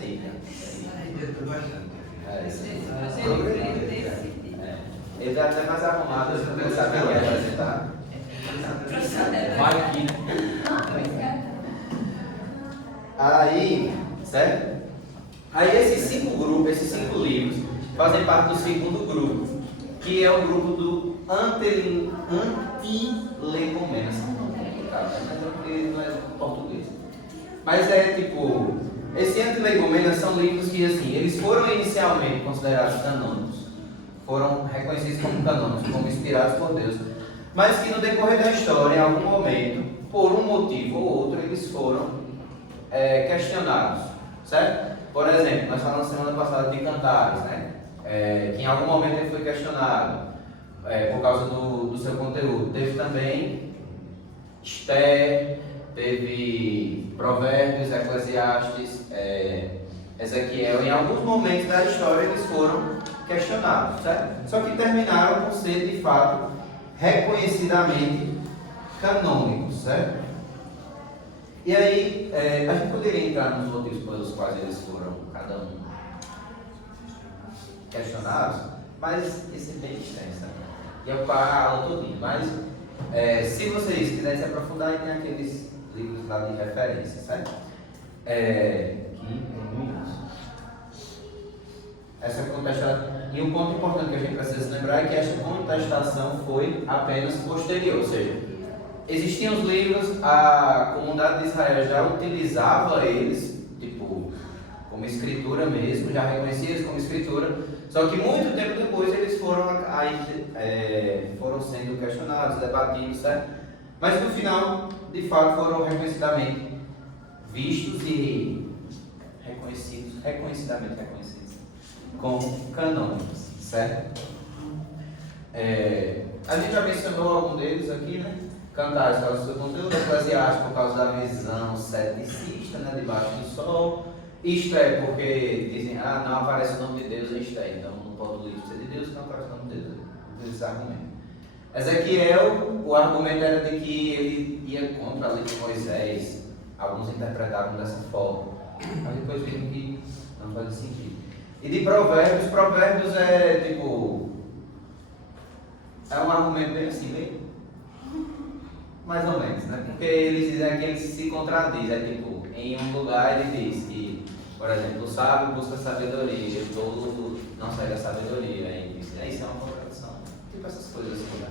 aí, né? Eu tô gostando. Ele tá até mais arrumado, eu não sabia que ia apresentar. Vai aqui, né? Aí, certo? Aí esses 5 grupos, esses 5 livros, fazem parte do segundo grupo, que é o grupo do Antilegomenas. Esse nome é complicado, né? Porque não é português. Mas é tipo, esse Antilegomenas são livros que, assim, eles foram inicialmente considerados canônicos, foram reconhecidos como canônicos, como inspirados por Deus, mas que no decorrer da história, em algum momento, por um motivo ou outro, eles foram questionados, certo? Por exemplo, nós falamos semana passada de Cantares, né? Que em algum momento ele foi questionado por causa do seu conteúdo. Teve também Esther, teve Provérbios, Eclesiastes, Ezequiel. Em alguns momentos da história eles foram questionados, certo? Só que terminaram por ser de fato reconhecidamente canônicos, certo? E aí, a gente poderia entrar nos motivos pelos quais eles foram, cada um, questionados, mas isso é bem extenso, né? E eu paro a aula todinha. Mas, se vocês quiserem se aprofundar, tem aqueles livros lá de referência, certo? Essa contestação. E um ponto importante que a gente precisa lembrar é que essa contestação foi apenas posterior, ou seja, existiam os livros, a comunidade de Israel já utilizava eles, tipo, como escritura mesmo, já reconhecia eles como escritura, só que muito tempo depois eles foram sendo questionados, debatidos, certo? Mas no final, de fato, foram reconhecidamente vistos e reconhecidamente reconhecidos como canônicos, certo? A gente já mencionou algum deles aqui, né? Cantares por causa do seu conteúdo, Eclesiastes por causa da visão ceticista, né, debaixo do sol. Isto é porque dizem, não aparece o nome de Deus em Esther, então não pode o livro ser de Deus, não aparece o nome de Deus. Esse argumento. Ezequiel, o argumento era de que ele ia contra a lei de Moisés. Alguns interpretavam dessa forma, mas depois viram que não faz sentido. E de Provérbios é tipo, é um argumento bem assim, bem mais ou menos, né? Porque eles dizem que ele se contradiz, tipo, em um lugar ele diz que, por exemplo, o sábio busca sabedoria, o tolo não segue a sabedoria, aí diz, isso é uma contradição, tipo essas coisas assim, né?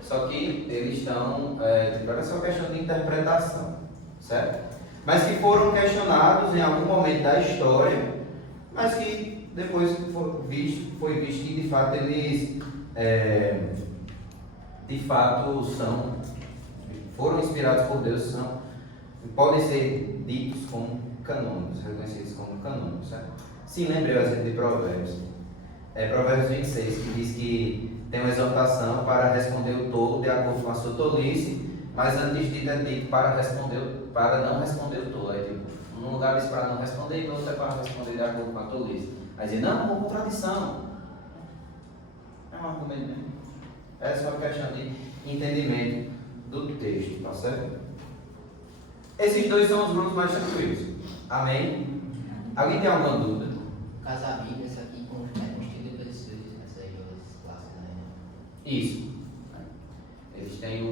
Só que eles estão, tipo, é só uma questão de interpretação, certo? Mas que foram questionados em algum momento da história, mas que depois foi visto que de fato eles, de fato foram inspirados por Deus, podem ser ditos como canônicos, reconhecidos como canônicos, certo? Sim, lembrei o exemplo de Provérbios. Provérbios 26, que diz que tem uma exortação para responder o tolo de acordo com a sua tolice, mas antes de é dito para não responder o tolo. Tipo, num lugar diz para não responder e no outro é para responder de acordo com a tolice. Aí diz, não, uma contradição. É um argumento mesmo. É só uma questão de entendimento do texto, tá certo? Esses dois são os grupos mais tranquilos. Amém? Alguém tem alguma dúvida? Casamento, esse aqui constituído essas duas classes, né? Isso. Eles têm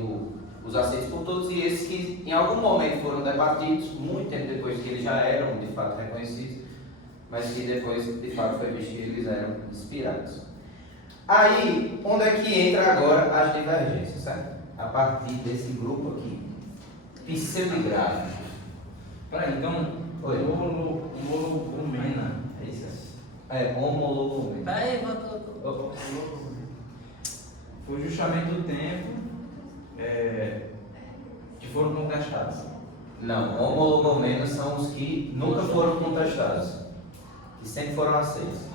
os aceitos por todos e esses que em algum momento foram debatidos, muito tempo depois que eles já eram de fato reconhecidos, mas que depois de fato foi visto que eles eram inspirados. Aí, onde é que entra agora as divergências, certo? A partir desse grupo aqui, pseudográfico. Peraí, então, homologumena, é isso? Homologumena. Peraí, volta. Foi justamente o tempo que foram contestados. Não, homologumenos são os que nunca foram contestados, que sempre foram aceitos.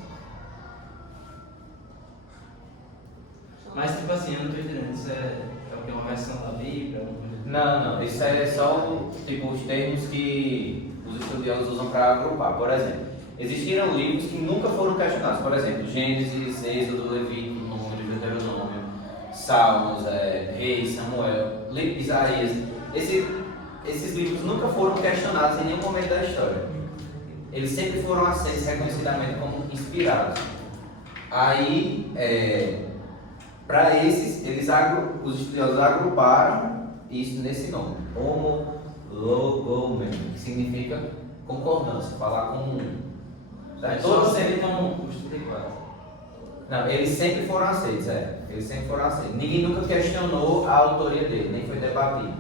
Mas tipo assim, eu não estou entendendo, isso é o que? Uma versão da Bíblia? Não, isso é só tipo, os termos que os estudiosos usam para agrupar. Por exemplo, existiram livros que nunca foram questionados, por exemplo, Gênesis, Êxodo, Levítico, Número, Deuteronômio, Salmos, Reis, Samuel, Isaías. Esses livros nunca foram questionados em nenhum momento da história. eles sempre foram aceitos reconhecidamente como inspirados. Aí, para esses, os estudiosos agruparam isso nesse nome, homologomen, que significa concordância, falar com um. Todos aceitam os 34. Não, eles sempre foram aceitos, eles sempre foram aceitos. Ninguém nunca questionou a autoria dele, nem foi debatido.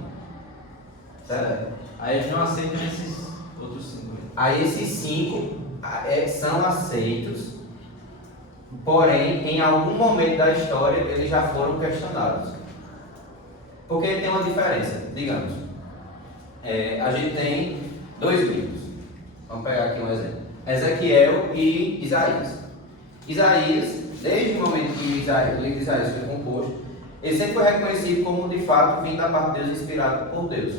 Certo? Aí eles não aceitam esses outros 5. Aí esses 5 são aceitos, porém, em algum momento da história, eles já foram questionados. Porque tem uma diferença, digamos. A gente tem 2 livros. Vamos pegar aqui um exemplo. Ezequiel e Isaías. Isaías, desde o momento que o livro de Isaías foi composto, ele sempre foi reconhecido como, de fato, vindo da parte de Deus, inspirado por Deus.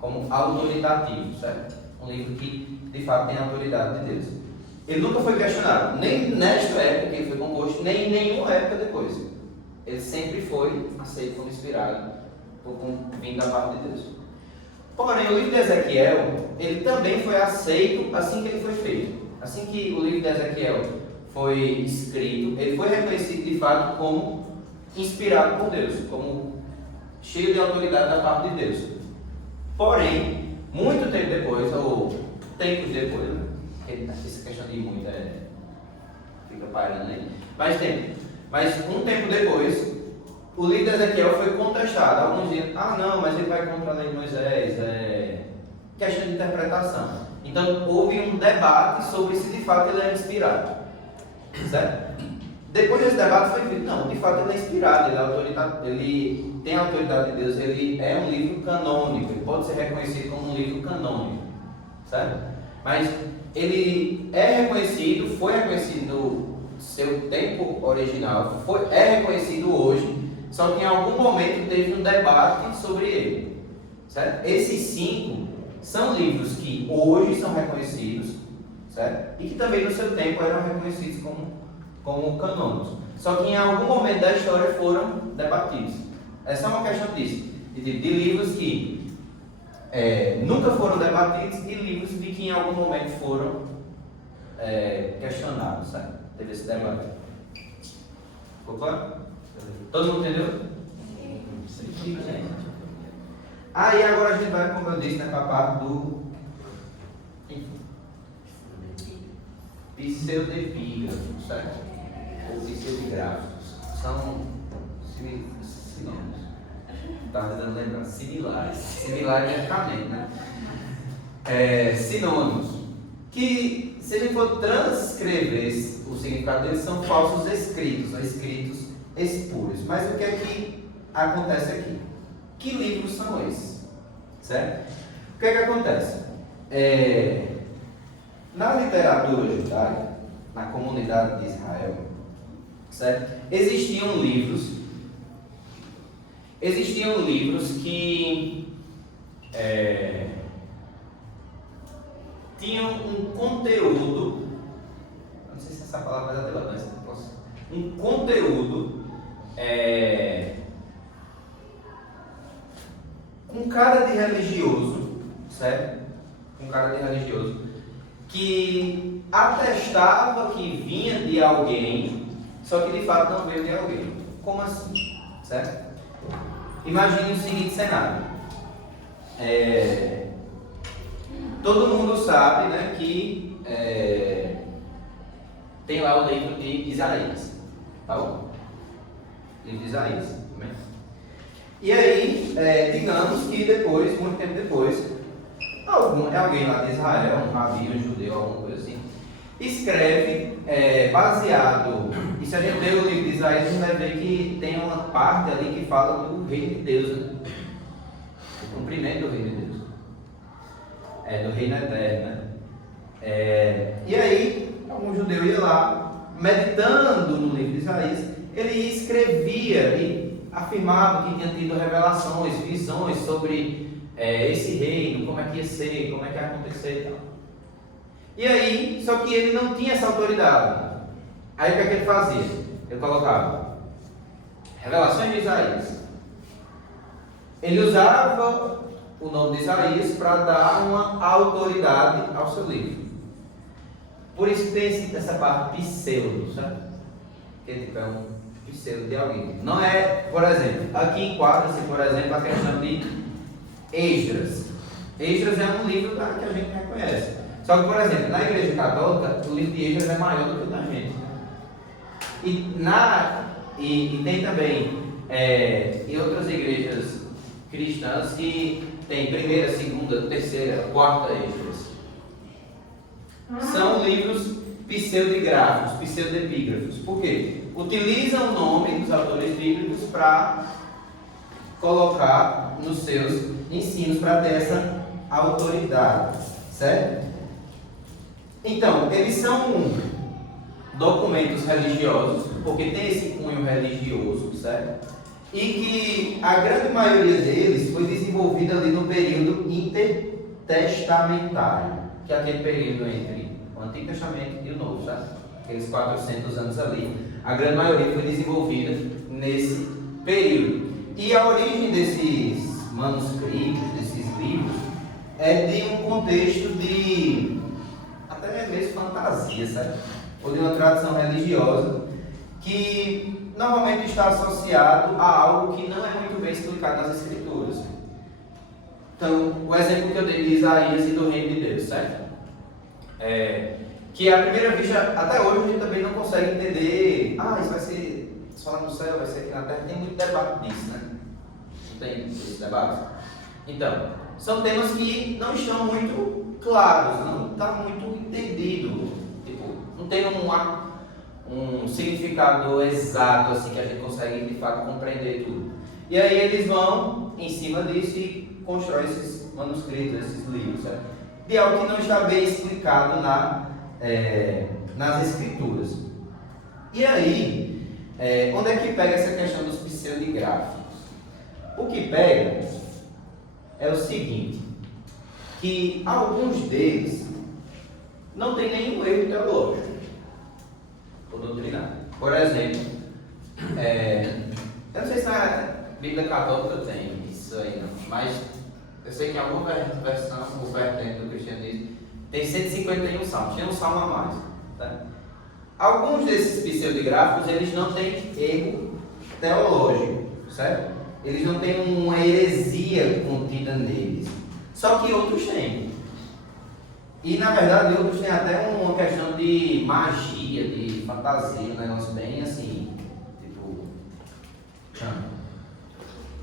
Como autoritativo, certo? Um livro que, de fato, tem a autoridade de Deus. Ele nunca foi questionado, nem nesta época que ele foi composto, nem em nenhuma época depois. Ele sempre foi aceito como inspirado, vindo da parte de Deus. Porém, o livro de Ezequiel, ele também foi aceito assim que ele foi feito. Assim que o livro de Ezequiel foi escrito, ele foi reconhecido de fato como inspirado por Deus, como cheio de autoridade da parte de Deus. Porém, muito tempo depois, ou tempos depois, né? Essa questão de muito fica parando aí. Mas um tempo depois, o livro de Ezequiel foi contestado. Alguns dizem, não, mas ele vai contra a lei de Moisés, questão de interpretação. Então, houve um debate sobre se de fato ele é inspirado. Certo? Depois desse debate foi dito, não, de fato ele é inspirado, ele tem a autoridade de Deus, ele é um livro canônico, ele pode ser reconhecido como um livro canônico. Certo? Mas ele foi reconhecido no seu tempo original, é reconhecido hoje, só que em algum momento teve um debate sobre ele. Certo? Esses 5 são livros que hoje são reconhecidos, certo? E que também no seu tempo eram reconhecidos como canônicos. Só que em algum momento da história foram debatidos. Essa é uma questão disso, de livros que nunca foram debatidos e livros de que em algum momento foram questionados, certo? Teve esse debate. Ficou claro? Todo mundo entendeu? Sim. Aí agora a gente vai, como eu disse, para a parte do pseudepígrafos, certo? Ou pseudegráficos. São sinônimos. Estava tentando lembrar. Similares. Similares verticalmente, né? Sinônimos. Que, se a gente for transcrever o significado deles, são falsos escritos, ou escritos espúrios. Mas o que é que acontece aqui? Que livros são esses? Certo? O que é que acontece? Na literatura judaica, na comunidade de Israel, certo? Existiam livros que tinham um conteúdo, não sei se essa palavra é adequada, mas um conteúdo com cara de religioso, certo? Com cara de religioso, que atestava que vinha de alguém, só que de fato não veio de alguém. Como assim? Certo? Imagine o seguinte cenário. Todo mundo sabe, né, que tem lá o livro de Isaías. Tá bom? Livro de Isaías. Também. E aí, digamos que depois, muito tempo depois, alguém lá de Israel, um rabino, um judeu, alguma coisa assim, escreve baseado. E se a gente ler o livro de Isaías, a gente vai ver que tem uma parte ali que fala do reino de Deus, né? O cumprimento do reino de Deus. Do reino eterno, né? E aí, algum judeu ia lá, meditando no livro de Isaías, ele escrevia e afirmava que tinha tido revelações, visões sobre esse reino, como é que ia ser, como é que ia acontecer e tal. E aí, só que ele não tinha essa autoridade. Aí o que é que ele fazia? Ele colocava revelações de Isaías. Ele usava o nome de Isaías para dar uma autoridade ao seu livro. Por isso que tem essa parte pseudo, sabe? Que tipo, é um pseudo de alguém. Não é, por exemplo, aqui enquadra-se, por exemplo, a questão de Esdras. Esdras é um livro que a gente reconhece. Só que, por exemplo, na Igreja Católica, o livro de Esdras é maior do que o da gente. E tem também em outras igrejas cristãs que tem primeira, segunda, terceira, quarta Esdras. São livros pseudegráficos, pseudepígrafos. Por quê? Utilizam o nome dos autores bíblicos para colocar nos seus ensinos, para ter essa autoridade, certo? Então, eles são documentos religiosos, porque tem esse cunho religioso, certo? E que a grande maioria deles foi desenvolvida ali no período intertestamentário, que é aquele período entre o Antigo Testamento e o Novo, sabe? Aqueles 400 anos ali. A grande maioria foi desenvolvida nesse período. E a origem desses manuscritos, desses livros, é de um contexto de até mesmo fantasia, sabe? Ou de uma tradição religiosa que normalmente está associado a algo que não é muito bem explicado nas Escrituras. Então, o exemplo que eu dei de Isaías e do Reino de Deus, certo? Que à primeira vista, até hoje a gente também não consegue entender, isso vai ser só lá no céu, vai ser aqui na terra. Tem muito debate disso, né? Não tem esse debate? Então, são temas que não estão muito claros, não está muito entendido. Tipo, não tem um significado exato assim que a gente consegue de fato compreender tudo. E aí eles vão em cima disso e constroem esses manuscritos, esses livros, certo? De algo que não está bem explicado nas Escrituras. E aí, onde é que pega essa questão dos pseudegráficos? O que pega é o seguinte, que alguns deles não tem nenhum erro teológico ou doutrinário. Por exemplo, eu não sei se na Bíblia Católica tem isso aí não, mas eu sei que em alguma versão, o vertente do cristianismo, tem 151 salmos, tem um salmo a mais. Tá? Alguns desses pseudegráficos, eles não têm erro teológico, certo? Eles não têm uma heresia contida neles. Só que outros têm. E na verdade outros têm até uma questão de magia, de fantasia, um negócio bem assim, tipo...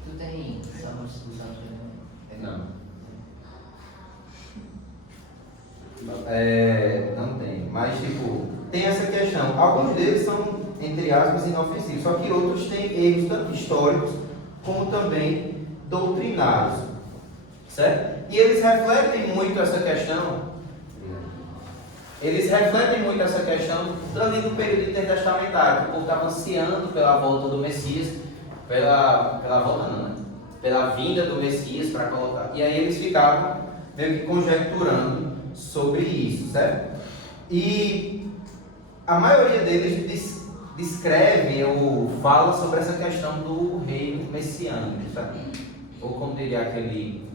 Tu tem salmos Não. Não tem, mas tipo, tem essa questão. Alguns deles são, entre aspas, inofensivos, só que outros têm erros tanto históricos como também doutrinários, certo? E eles refletem muito essa questão. Eles refletem muito essa questão ali no período intertestamentário, que o povo estava ansiando pela volta do Messias, pela volta não, né? Pela vinda do Messias para colocar. E aí eles ficavam meio que conjecturando sobre isso, certo? E a maioria deles descreve ou fala sobre essa questão do reino messiânico, sabe? Ou como diria aquele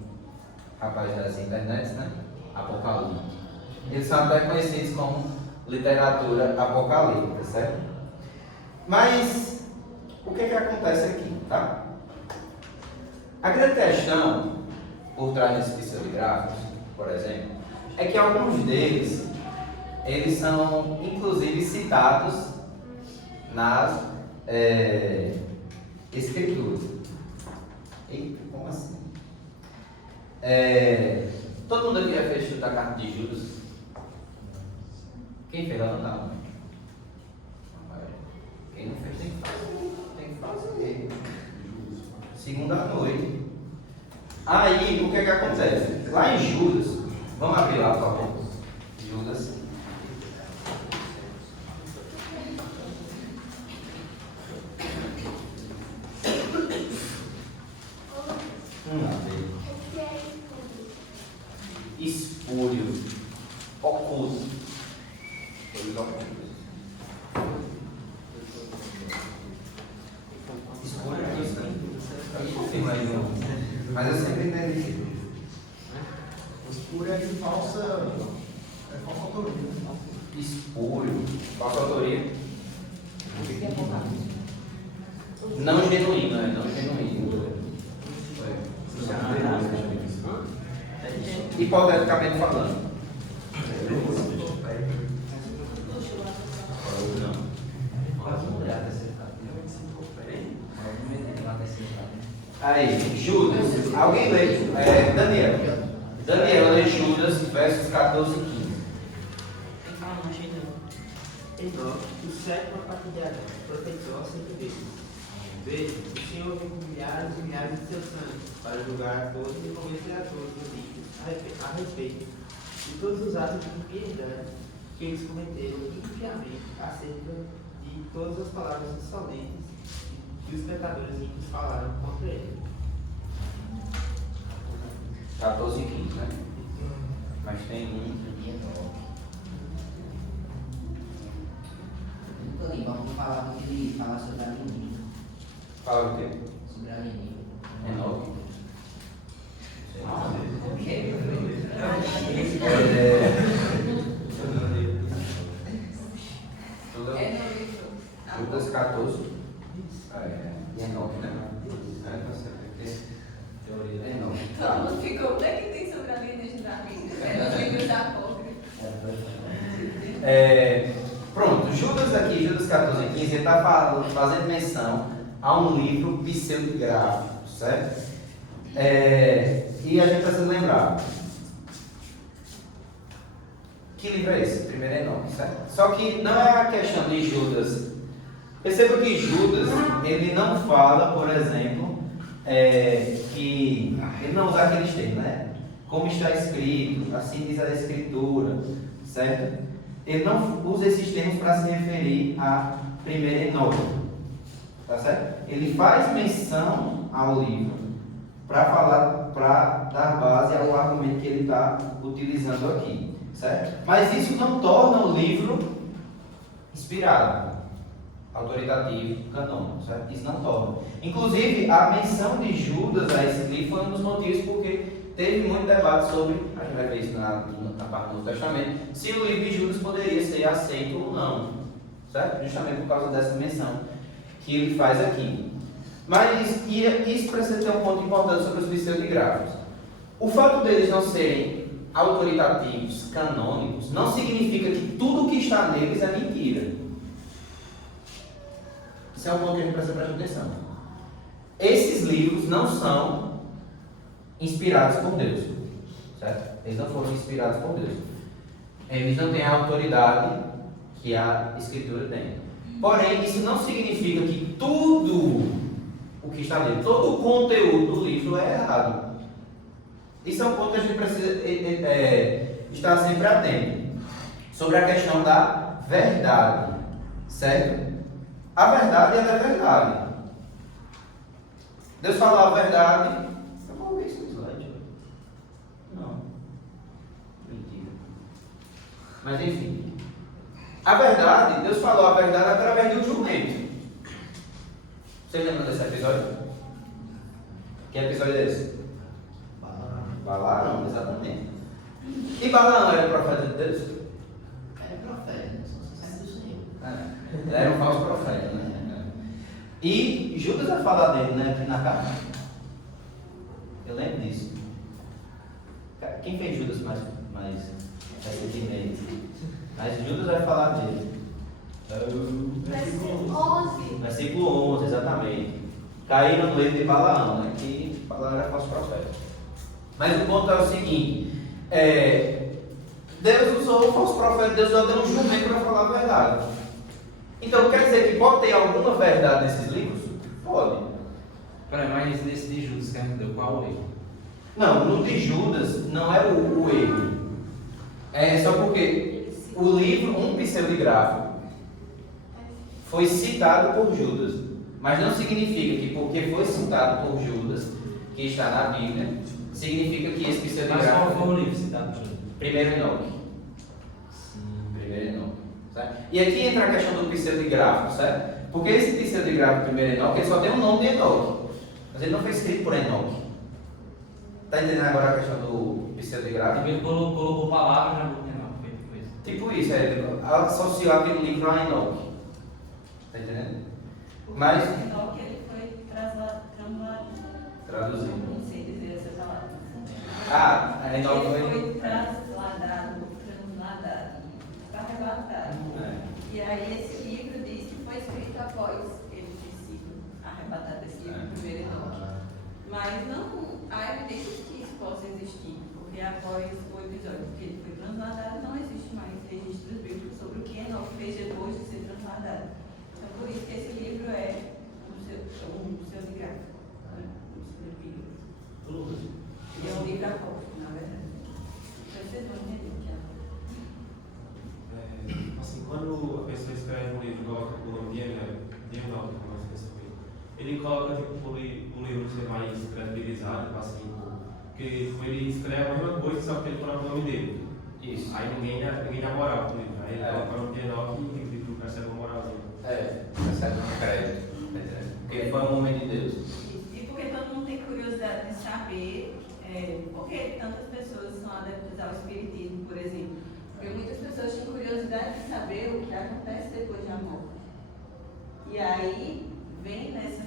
rapaz das internets, né? Apocalipse. Eles são até conhecidos como literatura apocalíptica, certo? Mas o que acontece aqui, tá? A grande questão por trás desses pseudegráficos, por exemplo, é que alguns deles, eles são inclusive citados nas Escrituras. Eita, como assim? Todo mundo aqui já fez estudar a carta de Judas? Quem fez? Levanta a mão. Quem não fez tem que fazer. Tem que fazer. Segunda noite. Aí, o que acontece? Lá em Judas, vamos abrir lá, por favor. Judas. Espúrio. Oculto. Espúrio é isso, né? Mas eu sempre entendi. Espúrio é de falsa autoria. espúrio. Falsa autoria. Isso que é Apocalipse. Não genuíno, né? Não genuíno. Hipoteticamente falando. Pode mudar a terceira parte. Aí, Judas. Alguém lê? Daniel. Daniel lê Judas, versos 14 e 15. Ah, não achei não. Enoque, o sétimo a partir de Adão, profetizou acerca dele. Veja, o Senhor vem com milhares e milhares de seus santos, para julgar a todos e convencer a todos os ímpios a respeito de todos os atos de impiedade que eles cometeram impiamente acerca de todas as palavras insolentes que os pecadores ímpios falaram contra ele. 14 e 15, né? Mas tem um. Nunca li, vamos falar do que ele fala sobre a menina. Fala o quê? Sobre a menina. Enoque. O quê? Judas 14. Enoque, né? Enoque. Todo mundo ficou, o que é que tem sobre a lineagem da Bíblia? É nos livros apócrifos. Pronto, Judas aqui, Judas 14 e 15, ele está fazendo menção a um livro pseudográfico, certo? E a gente precisa lembrar. Que livro é esse? Primeiro Enoque, certo? Só que não é a questão de Judas. Perceba que Judas, ele não fala, por exemplo, que ele não usa aqueles termos, né? Como está escrito, assim diz a Escritura, certo? Ele não usa esses termos para se referir a primeiro Enoque, tá certo? Ele faz menção ao livro para dar base ao argumento que ele está utilizando aqui, certo? Mas isso não torna o livro inspirado, autoritativo, canônico, certo? Isso não torna. Inclusive, a menção de Judas a esse livro foi um dos motivos porque teve muito debate sobre, a gente vai ver isso na parte do Novo Testamento, se o livro de Judas poderia ser aceito ou não, certo? Justamente por causa dessa menção que ele faz aqui. Mas isso precisa ter um ponto importante sobre os pseudográficos. O fato deles não serem autoritativos, canônicos, não significa que tudo que está neles é mentira. Isso é um ponto que a gente precisa prestar atenção. Esses livros não são inspirados por Deus, certo? Eles não foram inspirados por Deus. Eles não têm a autoridade que a Escritura tem. Porém, isso não significa que tudo o que está nele, todo o conteúdo do livro é errado. Isso é um ponto que a gente precisa estar sempre atento. Sobre a questão da verdade, certo? A verdade ela é verdade. Deus falou a verdade. Eu vou ver isso no slide. Não. Mentira. Mas enfim. A verdade, Deus falou a verdade através de um jumento. Vocês lembram desse episódio? Que episódio é esse? Balaão, exatamente. E Balaão era profeta de Deus? Era profeta, não sou do Senhor. Ele era um falso profeta, né? E Judas vai falar dele, né, aqui na carta. Eu lembro disso. Quem fez Judas mais recentemente? Mas Judas vai falar dele. Versículo 11. Versículo 11, exatamente. Caíram no erro de Balaão, né? Que Balaão era falso profeta. Mas o ponto é o seguinte: Deus usou o falso profeta, Deus deu um jumento para falar a verdade. Então quer dizer que pode ter alguma verdade nesses livros? Pode. Peraí, mas nesse de Judas que a gente deu, qual o erro? Não, no de Judas não é o erro. É só porque o livro, um pseudográfico, foi citado por Judas. Mas não significa que porque foi citado por Judas, que está na Bíblia, significa que esse Mas pseudográfico... qual foi o livro citado por Judas? Primeiro Enoque. Primeiro Enoque. Certo? E aqui entra a questão do pseudográfico, certo? Porque esse pseudográfico primeiro Enoque, ele só tem o nome de Enoque. Mas ele não foi escrito por Enoque. Está entendendo agora a questão do pseudográfico? Ele colocou palavras na boca, não, foi isso. Tipo isso, associar aquele livro a Enoque. Tá entendendo? Mas. Enoque ele foi Traduzido. não sei dizer essa palavra. A Enoque Ele foi trasladado, arrebatado. E aí esse livro diz que foi escrito após ele ter sido arrebatado, esse livro primeiro Enoque. Mas não há evidências que isso possa existir, porque após o episódio que ele foi transladado, não existe mais registros bíblicos sobre o que Enoque fez depois de ser transladado. Então, por isso que esse livro é um pseudográfico, um pseudopígrafo. Ele é um livro apócrifo, na verdade. Então, vocês vão entender o que é. Assim, quando a pessoa escreve um livro e coloca o nome de Enoque, ele coloca tipo, o livro ser mais credibilizado, assim, porque ele escreve a mesma coisa, só que ele coloca o nome dele. Isso. Aí ninguém dá moral pro livro. Aí ele coloca o nome de Enoque e o livro percebe uma moralzinha. Recebe um crédito. Porque ele foi um homem de Deus. E porque todo mundo tem curiosidade de saber por que tantas pessoas são adeptas ao espiritismo, por exemplo. Porque muitas pessoas têm curiosidade de saber o que acontece depois da morte. E aí vem nessa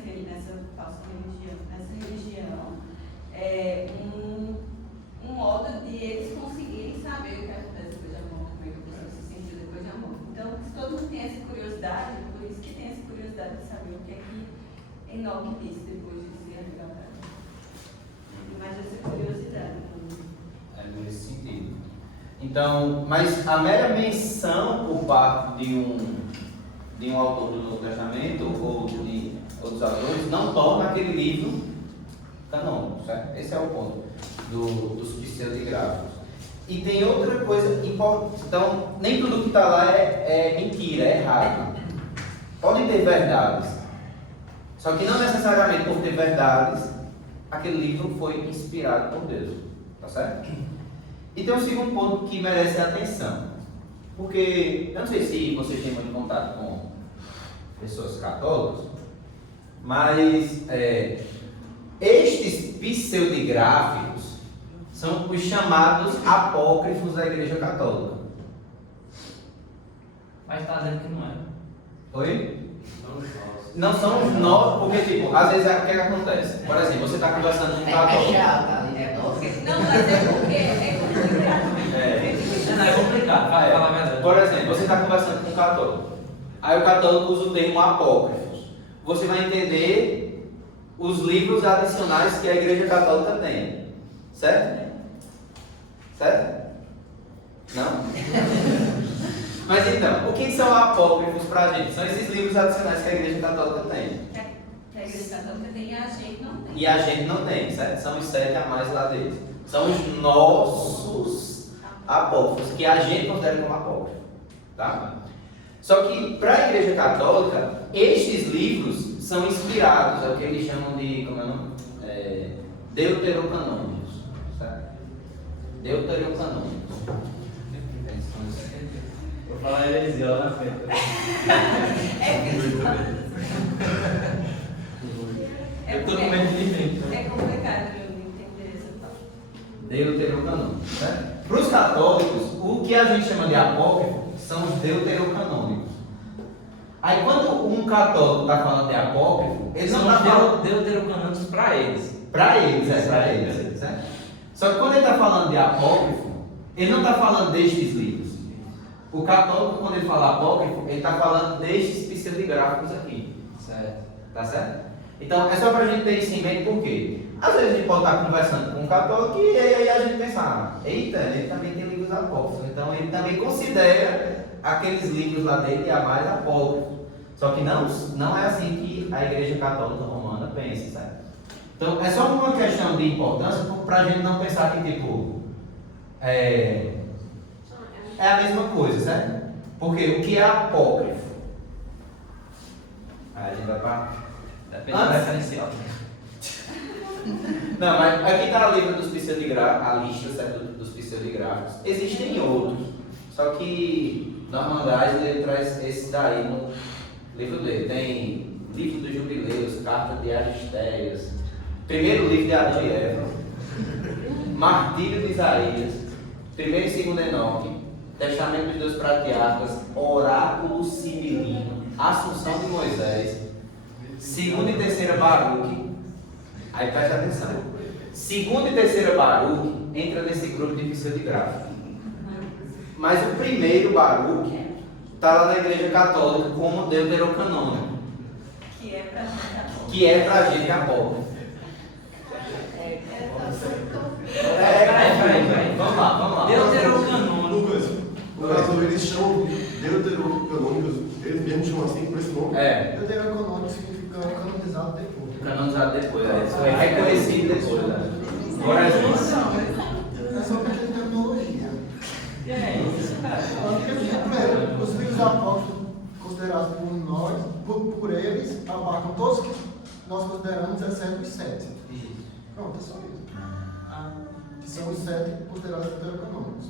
falsa religião, um modo de eles conseguirem saber o que acontece depois da morte, como é que a pessoa se sentiu depois da morte. Então, se todo mundo tem essa curiosidade, por isso que tem essa curiosidade de saber o que é que Enoque disse depois de ser arrebatado. Mas essa curiosidade. É nesse sentido. Então, mas a mera menção por parte de um autor do Novo Testamento ou de outros autores não torna aquele livro canônico, certo? Esse é o ponto dos pseudográficos. E tem outra coisa importante. Então, nem tudo que está lá é mentira, é errado. Podem ter verdades. Só que não necessariamente por ter verdades, aquele livro foi inspirado por Deus. Tá certo? E tem um segundo ponto que merece atenção. Porque, eu não sei se vocês têm muito contato com pessoas católicas, mas estes pseudográficos são os chamados apócrifos da Igreja Católica. Mas está dizendo que não é. Oi? Não são os nossos, porque tipo, às vezes o que acontece? Por exemplo, você está conversando com um católico. Não, mas é porque é complicado. Não, é complicado, vai falar a verdade. Por exemplo, você está conversando com um católico. Aí o católico usa o termo apócrifos. Você vai entender os livros adicionais que a Igreja Católica tem. Certo? Certo? Não? Mas então, o que são apócrifos para a gente? São esses livros adicionais que a Igreja Católica tem. Que a Igreja Católica tem e a gente não tem. E a gente não tem, certo? São os 7 a mais lá deles. São os nossos apócrifos, que a gente considera como apócrifos. Tá? Só que para a Igreja Católica, estes livros são inspirados, é o que eles chamam de, como é o nome? Deuterocanônicos. Certo? Deuterocanônicos. Vou falar heresia lá na frente. Eu tô com medo de mim. É complicado eu entender essa parte. Deuterocanônicos. Certo? Para os católicos, o que a gente chama de apócrifo são os deuterocanônicos. Aí quando um católico está falando de apócrifo, eles não estão falando deuterocanônicos para eles. Para eles, certo? Só que quando ele está falando de apócrifo, ele não está falando destes livros. O católico, quando ele fala apócrifo, ele está falando destes pseudográficos aqui. Certo. Tá certo? Então é só para a gente ter isso em mente, por quê? Às vezes a gente pode estar conversando com um católico e aí a gente pensa, eita, ele também tem livros apócrifos, então ele também considera aqueles livros lá dele a mais apócrifos. Só que não é assim que a Igreja Católica Romana pensa, certo? Então é só uma questão de importância para a gente não pensar que tipo é a mesma coisa, certo? Porque o que é apócrifo? Aí a gente vai para... Depende do referencial. Não, mas aqui está a lista dos pseudográficos, a lista, certo, dos pseudográficos. Existem outros, só que Norman Geisler traz esse daí no livro dele. Tem livro dos Jubileus, Carta de Aristeias, primeiro livro de Adão e Eva, Martírio de Isaías, primeiro e segundo Enoque, Testamento dos Dois Patriarcas, Oráculo Sibilino, Assunção de Moisés, Segunda e Terceira Baruque. Aí preste atenção. Segunda e Terceira Baruque entra nesse grupo de pseudográfico. Mas o primeiro Baruque está lá na Igreja Católica como deuterocanônico, Que é pra gente. que é pra gente apócrifo. Peraí. Vamos lá. Deuterocanônico. Lucas, no caso, eles chamam deuterocanônicos, eles mesmos chamam assim por esse nome. É, Deuterocanônico significa canonizado depois. canonizado depois, isso foi reconhecido depois. Né? Por exemplo, É só uma questão de terminologia. É isso, cara. Os livros apócrifos considerados por nós, por eles, abarcam todos que nós consideramos, exceto os 7. Pronto, é só isso. Que são os 7 considerados deuterocanônicos.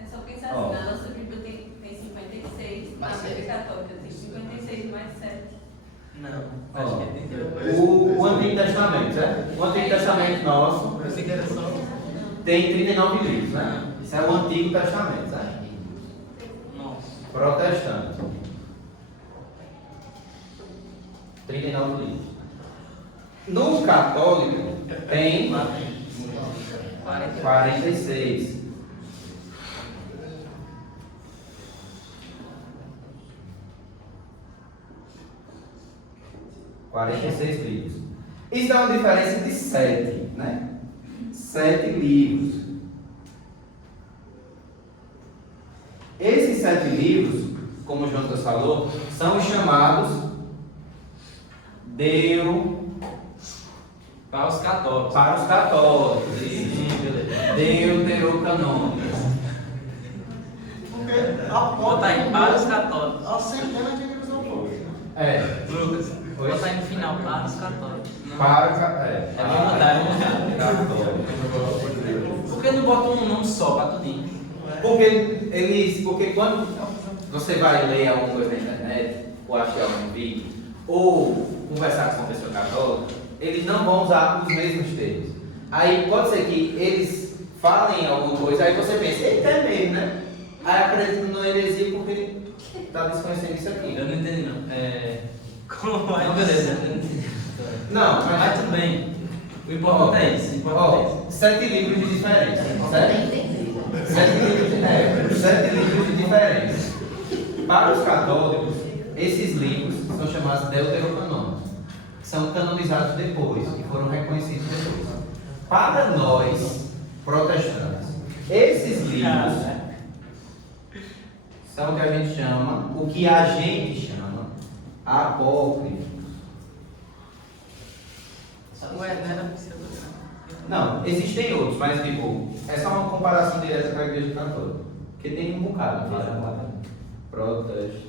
É só pensar assim, na nossa Bíblia tem 56, na Mais Bíblia sete. Católica tem 56 mais 7. Não, Ó, acho que é 38. o Antigo Testamento, certo? O Antigo Testamento nosso Eu sei que era só. tem 39 livros, né? Isso é o Antigo Testamento, certo? Nossa. Protestante. 39 livros. No católico tem 46. Livros. Isso dá uma diferença de 7, né? 7 livros. Esses 7 livros, como o Jonas falou, são os chamados Para os católicos. para os católicos. Sim, beleza. Deuterocanônicos. Porque Botar aí para os católicos. há centenas de livros apócrifos. É. Lucas, Oi? botar aí no final para os católicos. Não. É vamos mudar. Católicos. Por que não bota um nome só para tudinho? Porque quando você vai ler alguma coisa na internet, ou assistir algum vídeo, ou conversar com uma pessoa católica, eles não vão usar os mesmos termos. Aí pode ser que eles falem alguma coisa, aí você pensa, eita, é mesmo, né? Aí acredita na heresia porque ele está desconhecendo isso aqui. Eu não entendi não. Como vai? Não, beleza, eu não entendi. Não, Mas tudo bem. O importante é isso. O importante é isso. 7 livros de diferença, certo? Entendi. 7 livros de diferença. Para os católicos, esses livros são chamados deuterocanônicos, que são canonizados depois, que foram reconhecidos depois. Para nós, protestantes, esses livros são o que a gente chama, apócrifos. Ué, não era pseudograma. Não, existem outros, mas tipo, é só uma comparação direta com a Igreja Católica. Porque tem um bocado, protestantes.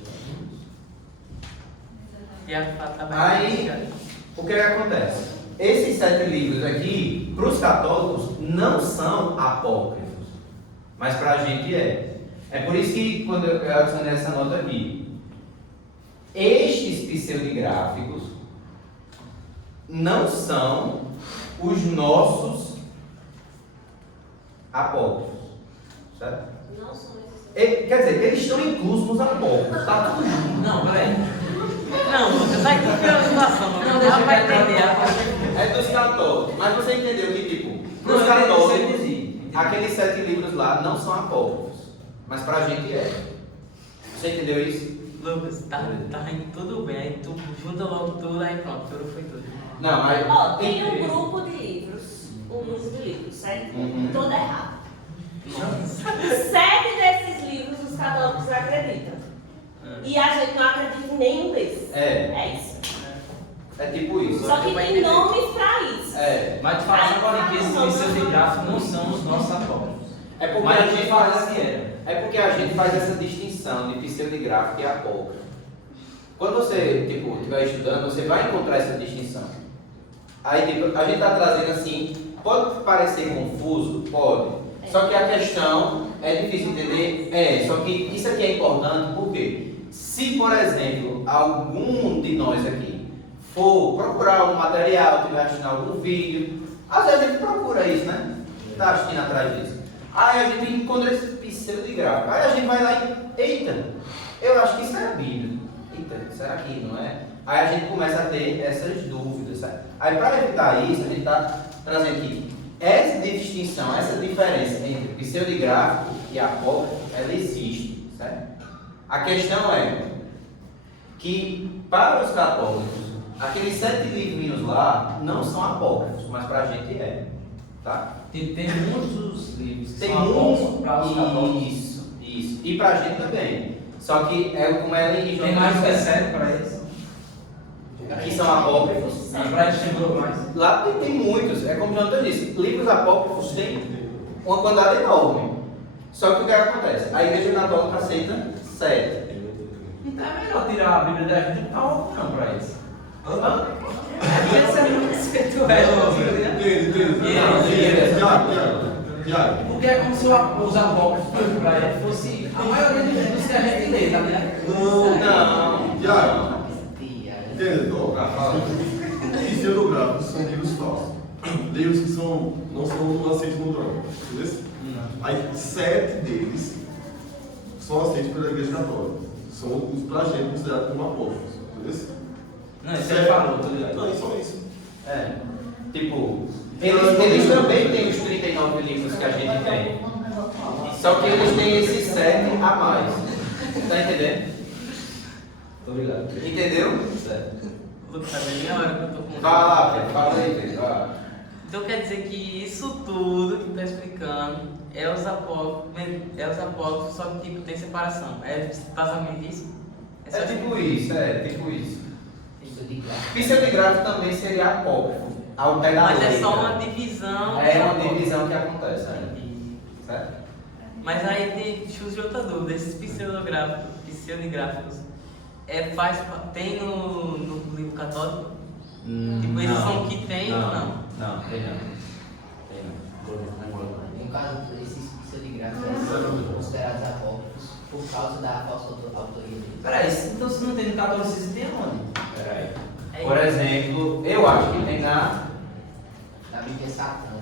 E a Aí, o que acontece? Esses 7 livros aqui, para os católicos, não são apócrifos, mas para a gente é. É por isso que, quando eu adicionei essa nota aqui, estes pseudográficos não são os nossos apócrifos, certo? Não são esses. Quer dizer, eles estão inclusos nos apócrifos, tá tudo junto. Não, peraí. Não, Lucas, vai cumprir a situação. Não, deixa eu entender. É dos católicos, mas você entendeu que, tipo, Não, os eu entendi, católicos, eu entendi. aqueles 7 livros lá não são apócrifos, mas pra gente é. Você entendeu isso? Lucas, tá indo tudo bem. Aí tu junta logo tudo, aí pronto, tudo foi tudo. Não, mas. Ó, tem um grupo de livros, certo? Uhum. Todo errado. 7 desses livros os católicos acreditam. E a gente não acredita em nenhum desses. É, isso. é tipo isso. Só que tem nomes pra isso. É. Mas tu falaste agora que esses pseudográficos não são os nossos apócrifos. É porque Mas a gente fala faz que era. É porque a gente faz essa distinção de pseudográfico e apócrifo. Quando você, tipo, estiver estudando, você vai encontrar essa distinção. Aí, tipo, a gente está trazendo assim, pode parecer confuso? Pode. Só que a questão é difícil de entender? Só que isso aqui é importante porque se, por exemplo, algum de nós aqui for procurar algum material, estiver assistindo algum vídeo, às vezes a gente procura isso, né? Está assistindo atrás disso. Aí a gente encontra esse pseudográfico. Aí a gente vai lá e, eita, eu acho que isso é a Bíblia. Eita, será que não é? Aí a gente começa a ter essas dúvidas, certo? Aí para evitar isso, a gente está trazendo aqui essa distinção, essa diferença entre pseudográfico e apócrifo, ela existe, certo? A questão é que para os católicos, aqueles 7 livrinhos lá não são apócrifos, mas para a gente é, tá? Tem muitos livros que Tem são apócrifos para os católicos. Isso. E pra gente também. Só que é como ela e Tem mais que 7 para eles. que são apócrifos. Para eles tem muito mais. Lá tem muitos. É como o Jonathan disse, livros apócrifos tem uma quantidade enorme. Só que o que acontece? A Igreja Católica aceita 7. Então é melhor tirar a Bíblia da gente e botar uma opção para eles. Esse é muito conceitual. Tiago. Porque é como se os apócrifos para ele fosse a maioria dos livros que a gente lê, tá ligado? Não. Tiago. Entendeu? Pseudográficos são livros falsos. Livros que não são aceitos no trono. Entendeu? Aí 7 deles são aceitos pela Igreja Católica. São os pra gente considerados como apócrifos. Entendeu? Não, isso ele falou, tá ligado? Não, é só isso. É. Tipo, eles também têm os 39 livros que a gente tem. Só que eles têm esses 7 a mais. Tá entendendo? Obrigado. Entendeu? Certo. Lucas, tá bem na hora que eu tô com. Vai lá, Pedro. Fala aí, Pedro. Vai lá. Então quer dizer que isso tudo que tá explicando é os apócrifos, só que tipo, tem separação. É basicamente isso? É tipo isso, tipo isso. Pseudográfico. Pseudográfico também seria apócrifo. Ao pé da Mas é letra. só uma divisão. É dos uma apócrifos. divisão que acontece, né? Certo? Mas aí surge outra dúvida, esses pseudográficos tem no livro católico? Tipo, eles são o que tem ou não? Não, tem não. No caso, esses pseudográficos são considerados apócrifos por causa da falsa autoria deles. Peraí, então se não tem no catolicismo, tem onde? Peraí. É Por exemplo, eu acho que tem na. Na Bíblia satânica.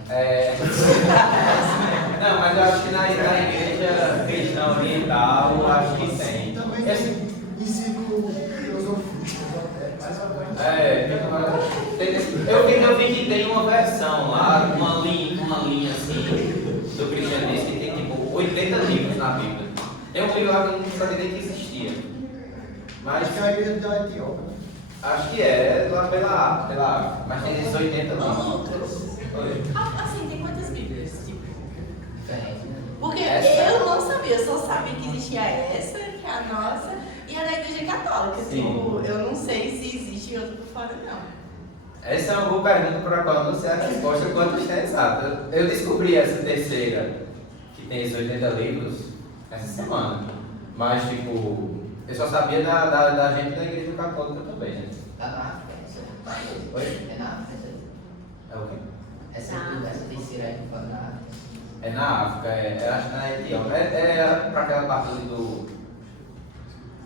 Não, mas eu acho que na igreja cristã oriental, eu acho que tem. Também Esse- tem ensino filosofia. Eu vi que tem uma versão lá, uma linha assim, do cristianismo que tem tipo 80 livros na Bíblia. Tem um livro lá que eu não sabia nem que existia. Mas Acho que é a igreja da Etiópia. acho que é lá pela África. Mas tem esses 80 Ô, livros. Lucas, Oi. assim, tem quantas Bíblias? Tipo, Diferente, né? porque Essa- eu não sabia, eu só sabia que existia essa, que é a nossa, e a da Igreja Católica. Sim. Tipo, eu não sei se existe outra por fora, não. Essa é uma boa pergunta para a qual eu não sei a resposta quanto está exata. Eu descobri essa terceira, que tem esses 80 livros, essa semana. Mas, tipo, eu só sabia da gente da Igreja Católica também, né? Tá na África, essa. Oi? É na África, É o quê? essa terceira aí que fala na África. É na África, acho que na Etiópia. É para aquela parte ali do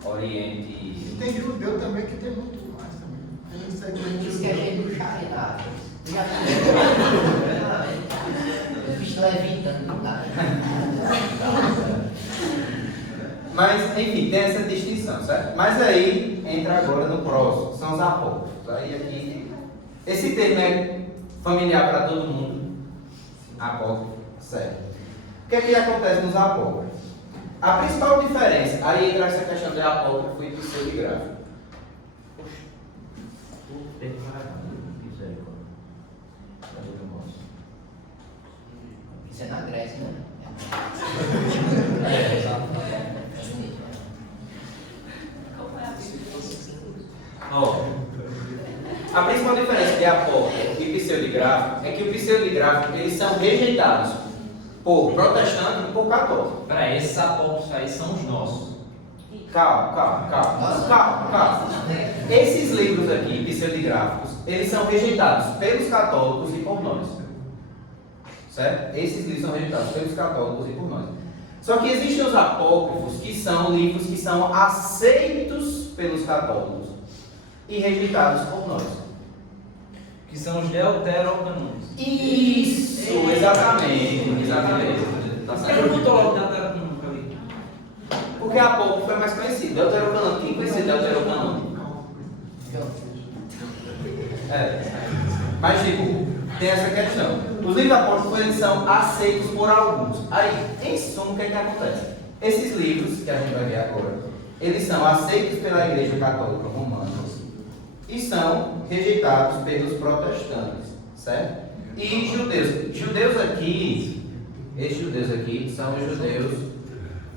Oriente. E tem judeu também que tem muito mais também. Tem segmento Diz que é judeu. cheio do chá aí na África. Tu já viu? O bicho tá levitando lá. Mas, enfim, tem essa distinção, certo? Mas aí entra agora no próximo, são os apócrifos. Aí aqui, esse termo é familiar para todo mundo. Apócrifo, certo? O que é que acontece nos apócrifos? A principal diferença, aí entra essa questão de apócrifo e pseudográfico. Isso é na Grécia, né? Ó, a principal diferença de apócrifo e pseudográfico é que o pseudográfico eles são rejeitados por protestante e por católico. Peraí, esses apócrifos aí são os nossos. Calma. Esses livros aqui, pseudográficos, eles são rejeitados pelos católicos e por nós. Certo? Esses livros são rejeitados pelos católicos e por nós. Só que existem os apócrifos, que são livros que são aceitos pelos católicos e rejeitados por nós. Que são os deuterocanônicos. Isso, exatamente. Tá Por que certo? não botou logo deuterocanônico ali? Porque apócrifo é mais conhecido. Deuterocanônico. Quem conhecia Deuterocanônico? Mas tipo, tem essa questão. Os livros apócrifos eles são aceitos por alguns. Aí, em suma, o que acontece? Esses livros, que a gente vai ver agora, eles são aceitos pela Igreja Católica Romana e são rejeitados pelos protestantes, certo? E judeus. Esses judeus aqui são os judeus,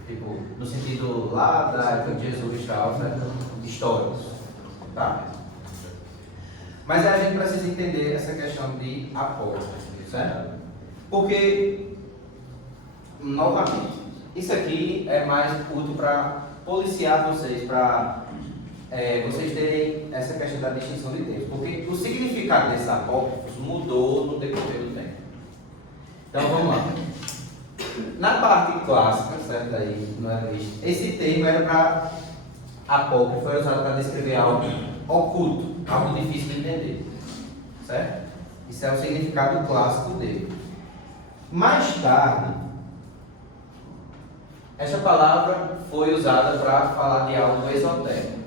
tipo, no sentido lá da época de Jesus e tal, certo? Históricos, tá? Mas a gente precisa entender essa questão de apócrifo, certo? Porque, novamente, isso aqui é mais útil para policiar vocês, para vocês terem essa questão da distinção de Deus. Porque o significado desses apócrifos mudou no decorrer do tempo. Então vamos lá. Na parte clássica, certo? Aí, não era isso. Esse termo era para apócrifo, era usado para descrever algo oculto, algo difícil de entender, certo? Isso é o significado clássico dele. Mais tarde, essa palavra foi usada para falar de algo esotérico.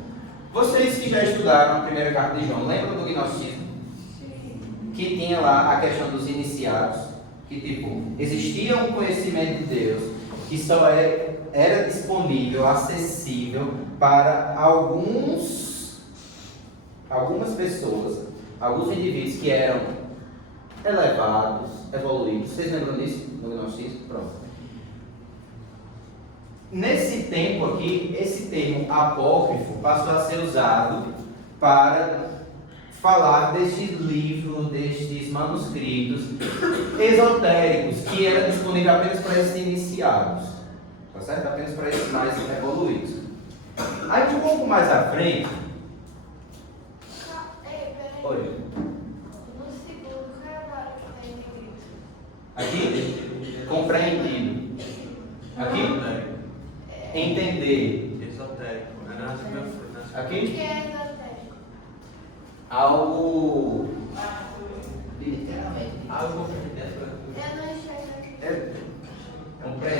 Vocês que já estudaram a primeira carta de João, lembram do gnosticismo? Que tinha lá a questão dos iniciados, que tipo, existia um conhecimento de Deus que só era disponível, acessível para algumas pessoas, alguns indivíduos que eram elevados, evoluídos. Vocês lembram disso no gnosticismo? Pronto. Nesse tempo aqui, esse termo apócrifo passou a ser usado para falar destes livros, destes manuscritos esotéricos, que era disponível apenas para esses iniciados, tá certo? Apenas para esses mais evoluídos. Aí um pouco mais à frente. Oi. No segundo, qual é a palavra que está em negrito? Aqui? Compreendido. Aqui? Entender. Esotérico. O que Aqui? é esotérico? Algo. Literalmente. Algo Eu não enxergo aqui.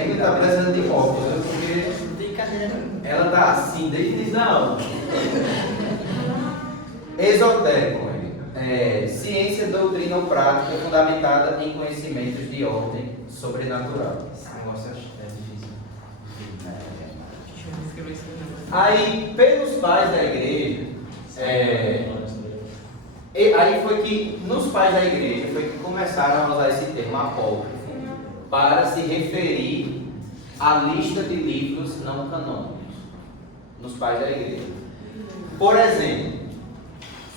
Ele está precisando de óculos, né? Porque ela está assim desde o início da aula. Esotérico, ciência, doutrina ou prática fundamentada em conhecimentos de ordem sobrenatural. Esse negócio é difícil. Aí, pelos pais da igreja, aí foi que, nos pais da igreja, foi que começaram a usar esse termo apócrifo para se referir à lista de livros não canônicos, nos pais da igreja. Por exemplo,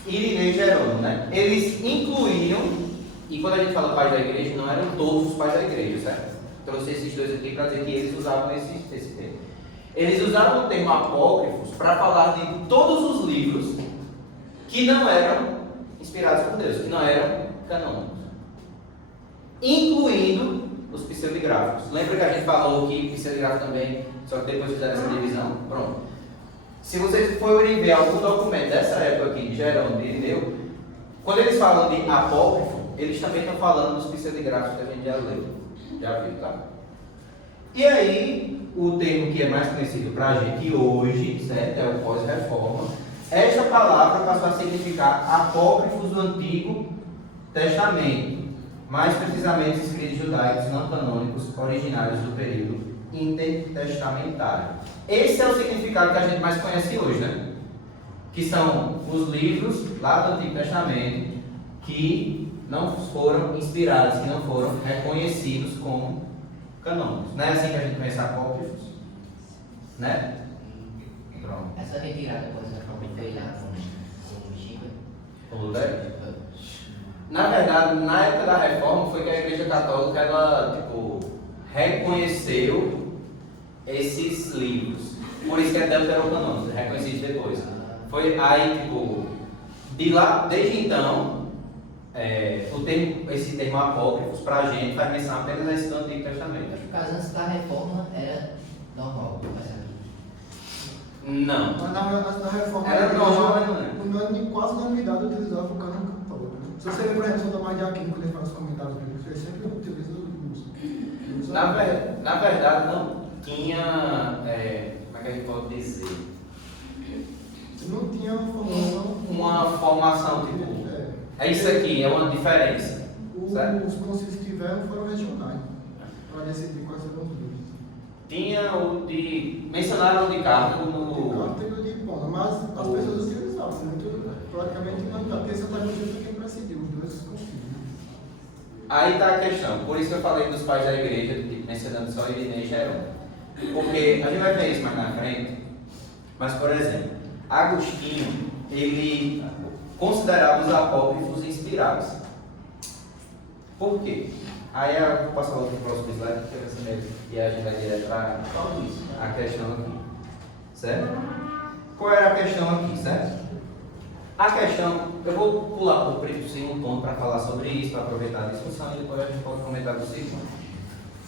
Irineu e Jerônimo, né? Eles incluíam, e quando a gente fala pais da igreja, não eram todos os pais da igreja, certo? Trouxe esses dois aqui para dizer que eles usavam esse termo. Eles usavam o termo apócrifos para falar de todos os livros que não eram inspirados por Deus, que não eram canônicos, incluindo os pseudográficos. Lembra que a gente falou que pseudográfico também, só que depois fizeram essa divisão? Pronto. Se vocês forem ver algum documento dessa época aqui, de Jerônimo e Irineu, quando eles falam de apócrifo, eles também estão falando dos pseudográficos que a gente já leu, já viu, tá? E aí, o termo que é mais conhecido para a gente hoje, certo? É o pós-reforma. Esta palavra passou a significar apócrifos do Antigo Testamento, mais precisamente escritos judaicos não canônicos originários do período intertestamentário. Esse é o significado que a gente mais conhece hoje, né? Que são os livros lá do Antigo Testamento que não foram inspirados, que não foram reconhecidos como canônicos. Não é assim que a gente conhece apócrifos? Né? Pronto. Essa retirada depois da forma foi lá com Chico. Com Lutero? Na verdade, na época da reforma foi que a Igreja Católica ela, tipo, reconheceu esses livros. Por isso que é deuterocanônico, reconhecido depois. Foi aí, tipo, de lá, desde então, esse termo apócrifos pra gente faz menção apenas a esse do Antigo Testamento. No caso, antes da reforma era normal. Não. Mas na reforma Era normal, mas não é. Quase na unidade utilizava o cânon católico. Se você ver, por exemplo, São Tomás de Aquino, quando ele faz os comentários bíblicos, ele sempre utiliza os. Na verdade, não tinha. Como é que a gente pode dizer? Não tinha uma formação. Uma formação, tipo, é isso aqui, é uma diferença. Certo? Os concílios que tiveram foram regionais, para decidir quais eram os livros. Tinha o de. Mencionaram o de Cartago no. Cartago de Hipona, mas as pessoas utilizavam, muito, praticamente não dá, porque Santa Cruz foi quem presidiu os dois concílios. Aí está a questão, por isso que eu falei dos pais da igreja, mencionando só Irineu e Jerônimo. Porque a gente vai ver isso mais na frente, mas por exemplo, Agostinho, ele considerava os apócrifos inspirados. Por quê? Aí eu vou passar outro próximo slide, que é mesmo, e a gente vai direto para a questão aqui. Certo? Qual era a questão aqui, certo? A questão, eu vou pular para o segundo ponto para falar sobre isso, para aproveitar a discussão e depois a gente pode comentar do segundo.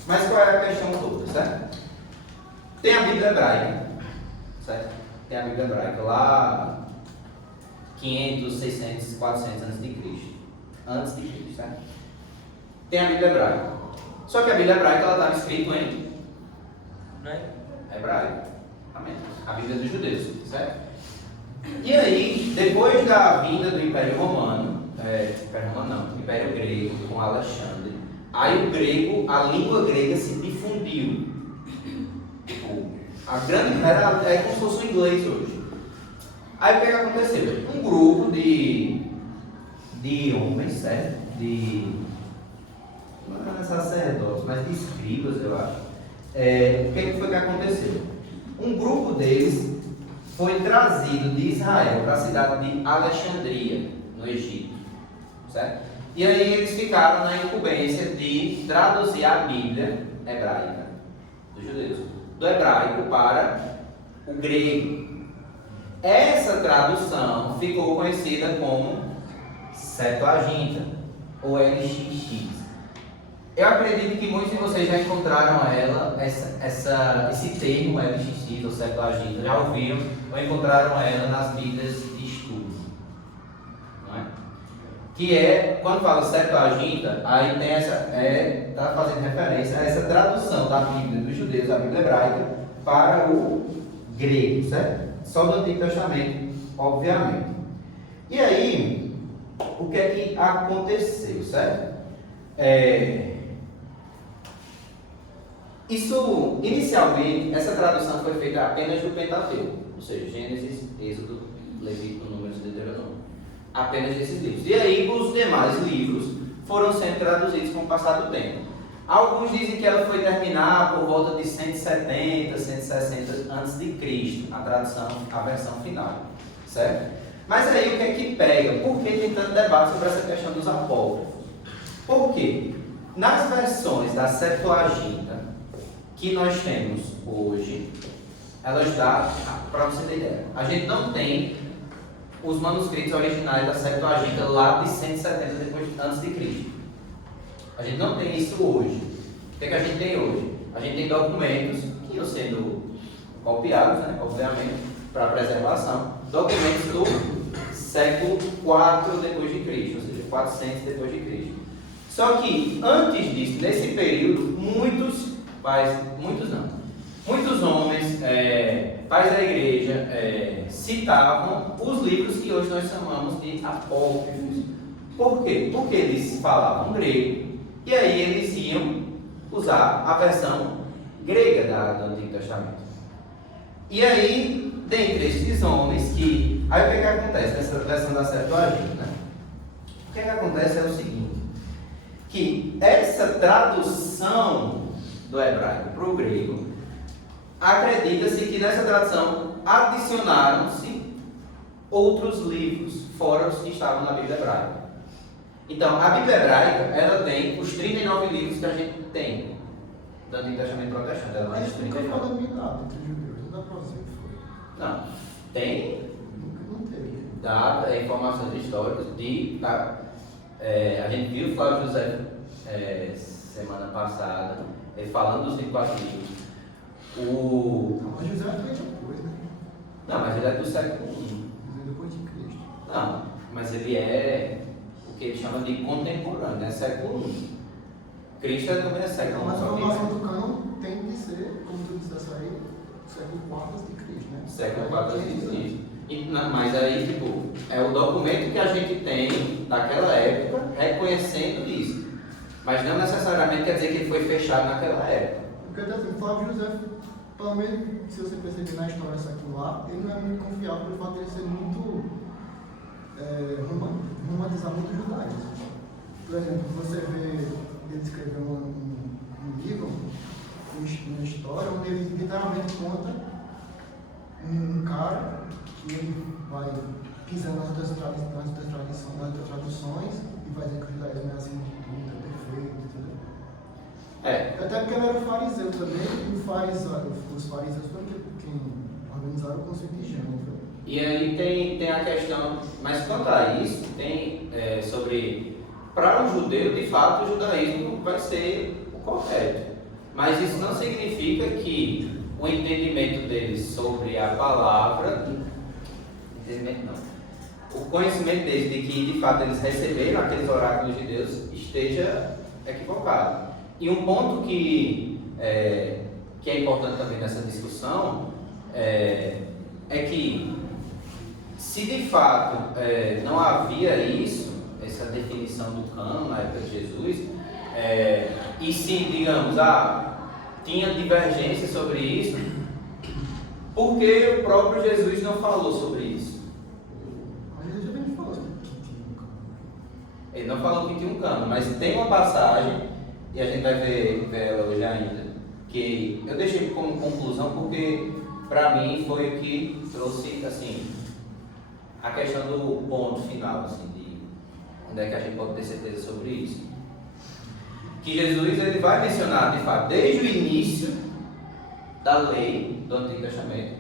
Mas qual é a questão toda, certo? Tem a Bíblia hebraica, certo? Tem a Bíblia hebraica lá 500, 600, 400 antes de Cristo, certo? Tem a Bíblia hebraica. Só que a Bíblia hebraica ela estava escrita em hebraico. Amém? A Bíblia dos judeus, certo? E aí, depois da vinda do Império Romano, Império Grego com Alexandre, aí o grego, a língua grega se difundiu. A grande era como se fosse o inglês hoje. Aí o que aconteceu? Um grupo de homens, certo? Não é sacerdotes, mas de escribas, eu acho. O que foi que aconteceu? Um grupo deles foi trazido de Israel para a cidade de Alexandria, no Egito, certo? E aí eles ficaram na incumbência de traduzir a Bíblia hebraica dos judeus, do hebraico para o grego. Essa tradução ficou conhecida como Septuaginta, ou LXX. Eu acredito que muitos de vocês já encontraram esse termo LXX ou Septuaginta, já ouviram ou encontraram ela nas Bíblias de estudo, não é? Que é, quando fala Septuaginta, aí tem está fazendo referência a essa tradução da Bíblia dos judeus, a Bíblia hebraica, para o grego, certo? Só do Antigo Testamento, obviamente. E aí, o que é que aconteceu, certo? Isso, inicialmente, essa tradução foi feita apenas do Pentateuco, ou seja, Gênesis, Êxodo, Levítico, Números e Deuteronômio. Apenas esses livros. E aí, os demais livros foram sendo traduzidos com o passar do tempo. Alguns dizem que ela foi terminar por volta de 170, 160 a.C., a tradução, a versão final, certo? Mas aí o que é que pega? Por que tem tanto debate sobre essa questão dos apócrifos? Por quê? Nas versões da Septuaginta que nós temos hoje, elas dão, para você ter ideia, a gente não tem os manuscritos originais da Septuaginta lá de 170 a.C. A gente não tem isso hoje. O que é que a gente tem hoje? A gente tem documentos que iam sendo copiados, né, obviamente, para preservação, documentos do século IV depois de Cristo, ou seja, 400 depois de Cristo. Só que antes disso, nesse período, muitos homens, pais da igreja, citavam os livros que hoje nós chamamos de apócrifos. Por quê? Porque eles falavam grego e aí eles iam usar a versão grega do Antigo Testamento. E aí, dentre esses homens aí o que acontece nessa versão da Septuaginta, né? O que acontece é o seguinte, que essa tradução do hebraico para o grego, acredita-se que nessa tradução adicionaram-se outros livros fora os que estavam na Bíblia hebraica. Então, a Bíblia hebraica, ela tem os 39 livros que a gente tem do Antigo Testamento protestante. Ela tem os 39. Nunca foi dominado entre os judeus, não dá para dizer que foi. Não, tem Não teve. data, informações históricas a gente viu o Flávio José semana passada, ele falando dos 24 livros. Mas José é depois, né? Não, mas ele é do século I. José depois de Cristo. Não, mas ele é o que ele chama de contemporâneo, né? Século I. Cristo também é século I. Mas a formação do cânon tem que ser, como tu disseste aí, século IV antes de Cristo, né? Século IV antes de Cristo. Mas aí, tipo, é o documento que a gente tem daquela época reconhecendo isso. Mas não necessariamente quer dizer que ele foi fechado naquela época. Porque assim, Flávio José, pelo menos se você perceber na história secular, ele não é muito confiável pelo fato de ele ser muito romantizar muito o judaísmo. Por exemplo, você vê ele escrever um livro, uma história, onde ele literalmente conta um cara que ele vai pisando nas outras traduções e vai dizer que o judaísmo é assim de tudo, é perfeito, entendeu? Até porque ele era fariseu também, e os fariseus foram quem organizaram o conceito de gênero. E aí tem a questão, mas quanto a isso, tem sobre, para o judeu, de fato, o judaísmo vai ser o correto. Mas isso não significa que o entendimento deles sobre a palavra, o conhecimento deles de que, de fato, eles receberam aqueles oráculos de Deus esteja equivocado. E um ponto que é importante também nessa discussão é que, se de fato não havia isso, essa definição do cânon na época de Jesus, e se, digamos, tinha divergência sobre isso, por que o próprio Jesus não falou sobre isso? Ele não falou que tinha um cânon, mas tem uma passagem, e a gente vai ver ela hoje ainda, que eu deixei como conclusão porque, para mim, foi o que trouxe, assim, a questão do ponto final, assim, de onde é que a gente pode ter certeza sobre isso. Que Jesus, ele vai mencionar, de fato, desde o início da lei do Antigo Testamento,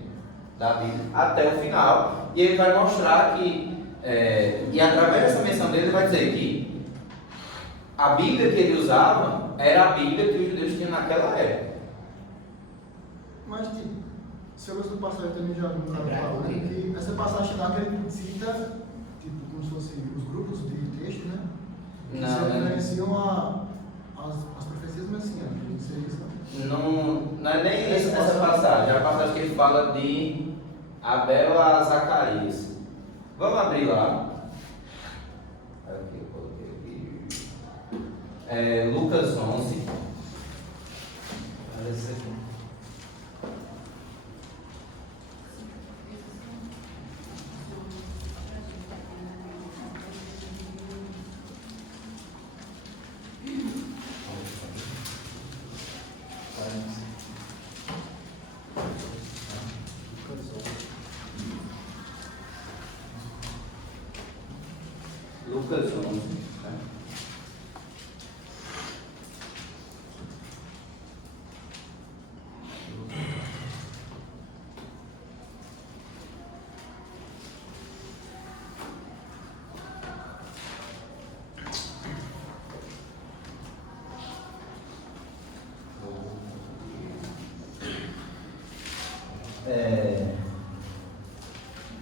da Bíblia, até o final, e ele vai mostrar que, e através dessa menção dele, ele vai dizer que a Bíblia que ele usava era a Bíblia que os judeus tinham naquela época. Mas, tipo, se eu gosto do passagem também já vi um cara falando que essa passagem lá que ele cita, tipo, como se fossem os grupos de texto, né? Que se referenciam às profecias messiânicas, não sei isso, não é nem isso nessa passagem, é a passagem que ele fala de Abel a Zacarias. Vamos abrir lá. Aqui, eu coloquei aqui. Lucas 11. Olha isso aqui. Lucas 11, tá?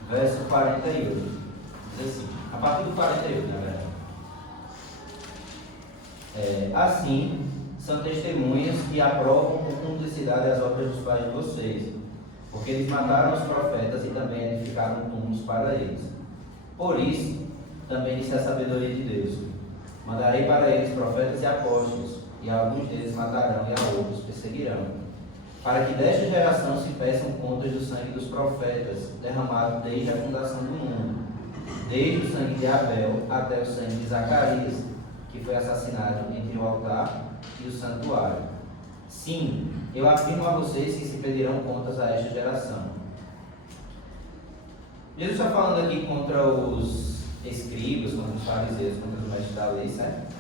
Verso 48. Diz assim, a partir do 48, na verdade. Assim, são testemunhas que aprovam com cumplicidade as obras dos pais de vocês, porque eles mataram os profetas e também edificaram túmulos para eles. Por isso, também disse a sabedoria de Deus: mandarei para eles profetas e apóstolos, e a alguns deles matarão e a outros perseguirão, para que desta geração se peçam contas do sangue dos profetas, derramado desde a fundação do mundo, desde o sangue de Abel até o sangue de Zacarias, que foi assassinado entre o altar e o santuário. Sim, eu afirmo a vocês que se pedirão contas a esta geração. Jesus está falando aqui contra os escribas, contra os fariseus, contra os mestres da lei, certo?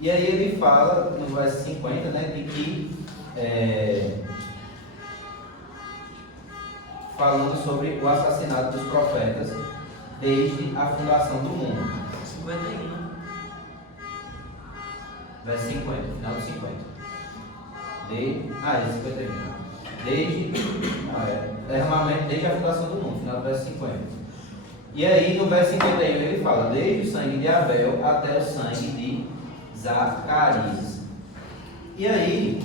E aí ele fala, no verso 50, né, de que, falando sobre o assassinato dos profetas desde a fundação do mundo. 51. Verso 50, final do 50. 51. Derramamento desde a fundação do mundo, final do verso 50. E aí no verso 51 ele fala, desde o sangue de Abel até o sangue de Zacarias. E aí,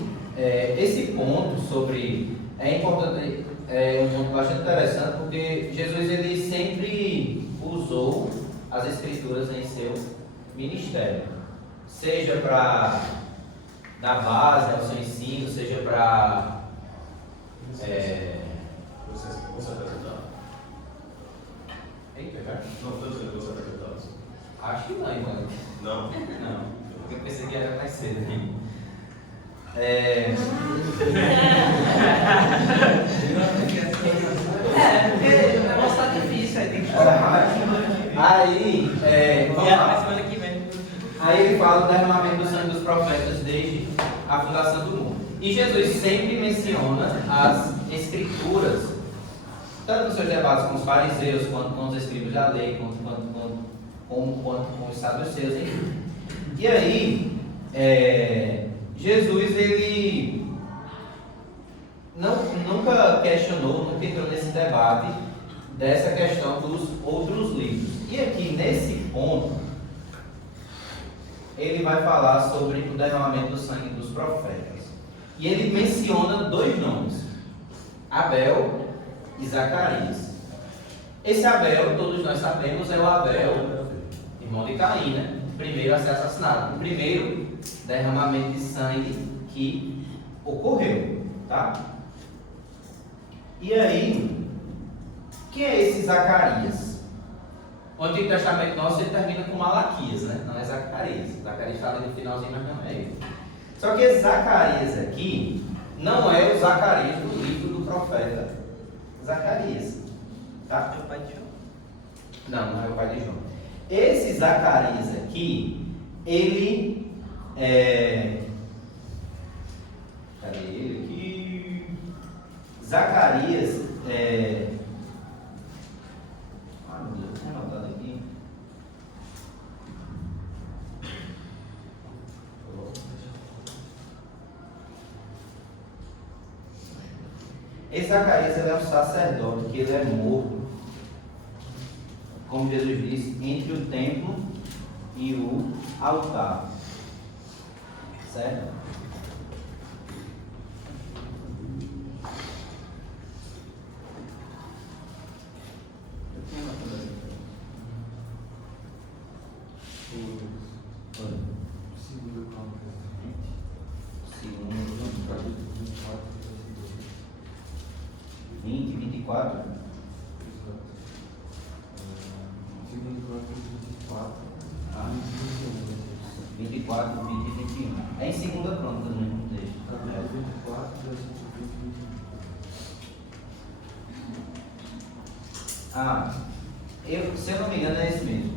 esse ponto sobre, é importante é um ponto bastante interessante, porque Jesus ele sempre usou as escrituras em seu ministério, seja para dar base ao seu ensino, seja para Vocês conseguem acreditar? Eita, já? Não, você consegue acreditar? Acho que não, mano. Não? Não, porque eu pensei que era mais cedo. Porque o negócio tá difícil, aí tem que chorar. Aí, vamos lá. semana que vem. Aí ele fala do derramamento do sangue dos profetas desde a fundação do mundo. E Jesus sempre menciona as escrituras, tanto nos seus debates com os fariseus, quanto com os escribas da lei, quanto com os saduceus, enfim. E aí, Jesus ele nunca questionou, nunca entrou nesse debate dessa questão dos outros livros. E aqui, nesse ponto, ele vai falar sobre o derramamento do sangue dos profetas. E ele menciona dois nomes, Abel e Zacarias. Esse Abel, todos nós sabemos, é o Abel, irmão de Caim, né? O primeiro a ser assassinado. O primeiro derramamento de sangue que ocorreu, tá? E aí, quem é esse Zacarias? O Antigo Testamento nosso ele termina com Malaquias, né? Não é Zacarias. Zacarias está ali no finalzinho, mas não é ele. Só que esse Zacarias aqui não é o Zacarias do livro do profeta Zacarias. Tá? É o pai de João? Não é o pai de João. Esse Zacarias aqui, ele cadê ele aqui? Zacarias meu Deus, tem anotado aqui. Esse Zacarias ele é um sacerdote que ele é morto, como Jesus disse, entre o templo e o altar. Certo? É em 2 Crônicas no mesmo texto. Se eu não me engano é esse mesmo.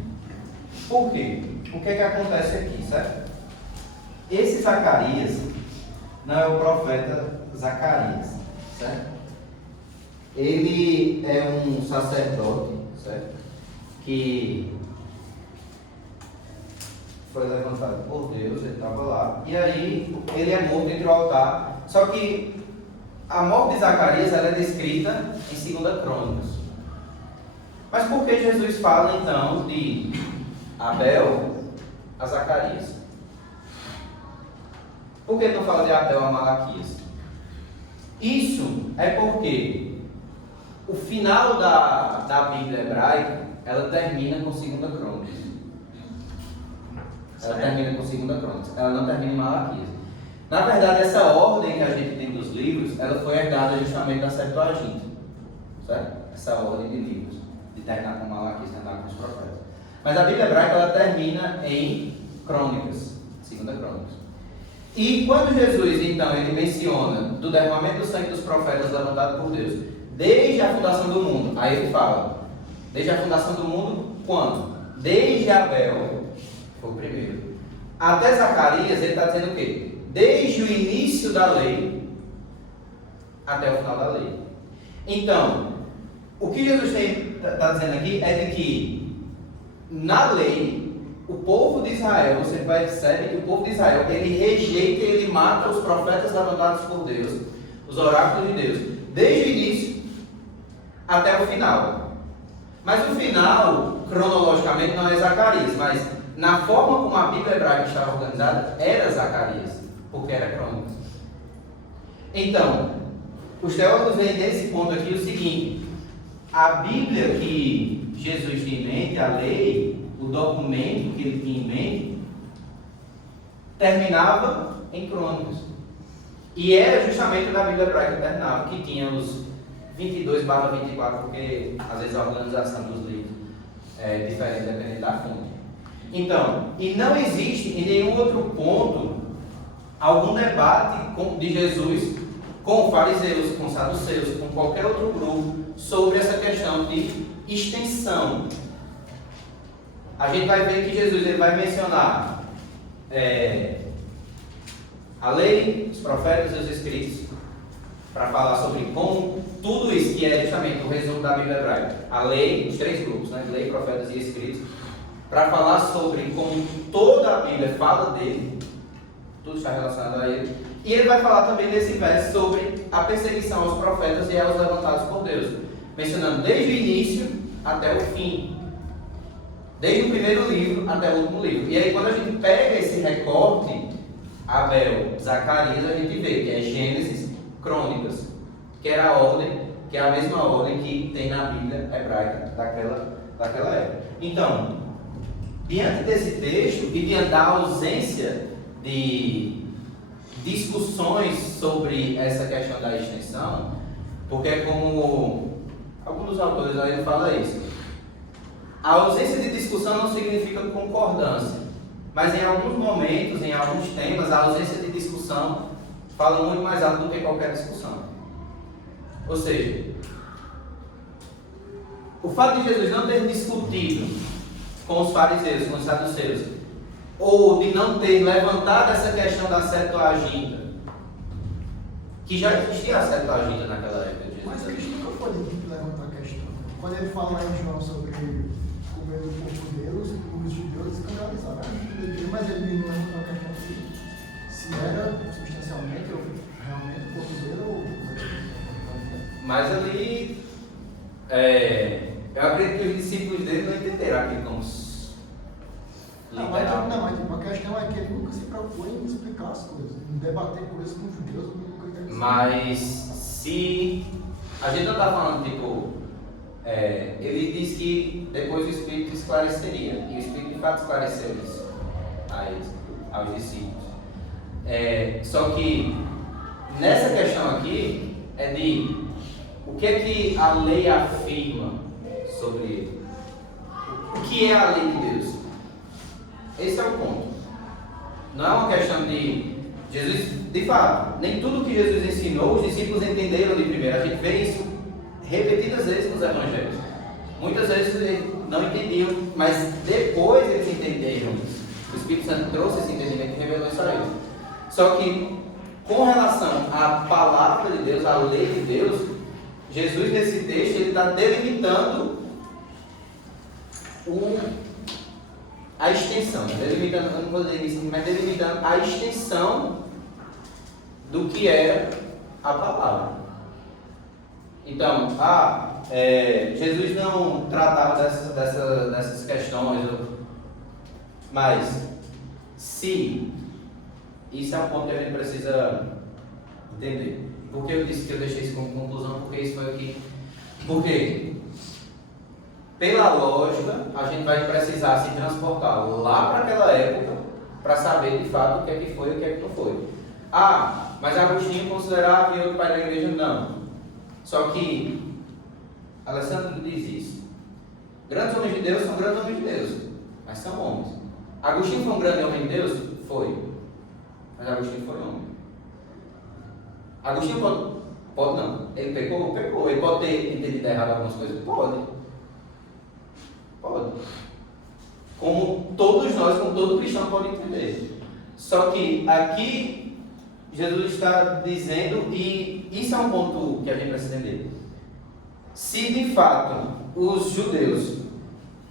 Por quê? O que é que acontece aqui, certo? Esse Zacarias não é o profeta Zacarias, certo? Ele é um sacerdote, certo? Que foi levantado por Deus, ele estava lá. E aí, ele é morto entre o altar. Só que a morte de Zacarias ela é descrita em 2 Crônicas. Mas por que Jesus fala então de Abel a Zacarias? Por que não fala de Abel a Malaquias? Isso é porque o final da Bíblia hebraica ela termina com 2 Crônicas. Ela termina com 2 Crônicas, ela não termina em Malaquias. Na verdade, essa ordem que a gente tem dos livros, ela foi herdada justamente da Septuaginta, certo? Essa ordem de livros, de terminar com Malaquias, terminar com os profetas. Mas a Bíblia hebraica, ela termina em Crônicas, 2 Crônicas. E quando Jesus, então, ele menciona do derramamento do sangue dos profetas levantado por Deus, desde a fundação do mundo, aí ele fala, desde a fundação do mundo, quando? Desde Abel, foi o primeiro, até Zacarias, ele está dizendo o quê? Desde o início da lei até o final da lei. Então, o que Jesus está dizendo aqui é de que na lei o povo de Israel, você percebe que o povo de Israel, ele rejeita, ele mata os profetas levantados por Deus, os oráculos de Deus, desde o início até o final. Mas o final, cronologicamente, não é Zacarias, mas na forma como a Bíblia hebraica estava organizada, era Zacarias, porque era Crônicas. Então, os teólogos veem nesse ponto aqui o seguinte: a Bíblia que Jesus tinha em mente, a lei, o documento que ele tinha em mente, terminava em Crônicas. E era justamente na Bíblia hebraica que terminava, que tinha os 22/24, porque às vezes a organização dos livros é diferente dependendo da fonte. Então, e não existe em nenhum outro ponto algum debate de Jesus com fariseus, com saduceus, com qualquer outro grupo sobre essa questão de extensão. A gente vai ver que Jesus ele vai mencionar a lei, os profetas e os escritos, para falar sobre como tudo isso, que é justamente o resumo da Bíblia hebraica, a lei, os 3 grupos, né, lei, profetas e escritos, para falar sobre como toda a Bíblia fala dele, tudo está relacionado a ele, e ele vai falar também nesse verso sobre a perseguição aos profetas e aos levantados por Deus, mencionando desde o início até o fim, desde o primeiro livro até o último livro. E aí quando a gente pega esse recorte, Abel, Zacarias, a gente vê que é Gênesis, Crônicas, que era a ordem, que é a mesma ordem que tem na Bíblia hebraica daquela época. Então, diante desse texto e diante da ausência de discussões sobre essa questão da extensão, porque como alguns autores aí falam isso, a ausência de discussão não significa concordância, mas em alguns momentos, em alguns temas, a ausência de discussão fala muito mais alto do que qualquer discussão. Ou seja, o fato de Jesus não ter discutido com os fariseus, com os saduceus, ou de não ter levantado essa questão da Septuaginta, que já existia a Septuaginta naquela época de Jesus. Mas Cristo nunca foi levantar a questão. Quando ele fala lá em João sobre comer o corpo de Deus, os judeus escandalizaram. Mas ele não levantou a questão se era substancialmente ou realmente o corpo dele ou. Mas ali, eu acredito que os discípulos dele não entenderam aquilo como literal. Não, mas a questão é que ele nunca se preocupou em explicar as coisas, em debater por isso com os judeus ou com o que. Mas se a gente não está falando, ele diz que depois o Espírito esclareceria, e o Espírito de fato esclareceu isso aos discípulos. Só que nessa questão aqui é de o que é que a lei afirma sobre ele. O que é a lei de Deus? Esse é o ponto. Não é uma questão de Jesus, de fato, nem tudo que Jesus ensinou os discípulos entenderam de primeira. A gente vê isso repetidas vezes nos evangelhos. Muitas vezes eles não entendiam, mas depois eles entenderam isso. O Espírito Santo trouxe esse entendimento e revelou isso a eles. Só que, com relação à palavra de Deus, à lei de Deus, Jesus nesse texto ele está delimitando a extensão, delimitando, eu não vou dizer isso, mas delimitando a extensão do que era a palavra. Então, Jesus não tratava dessas questões, mas se isso é um ponto que a gente precisa entender. Por que eu disse que eu deixei isso como conclusão? Porque isso foi aqui. Porque, pela lógica, a gente vai precisar se transportar lá para aquela época para saber de fato o que é que foi e o que é que não foi. Mas Agostinho considerava e outro pai da igreja não. Só que Alessandro diz isso. Grandes homens de Deus são grandes homens de Deus, mas são homens. Agostinho foi um grande homem de Deus? Foi. Mas Agostinho foi homem. Agostinho pode não. Ele pecou? Pecou. Ele pode ter entendido errado algumas coisas? Pode. Como todos nós, como todo cristão pode entender. Só que aqui Jesus está dizendo, e isso é um ponto que a gente precisa entender. Se de fato os judeus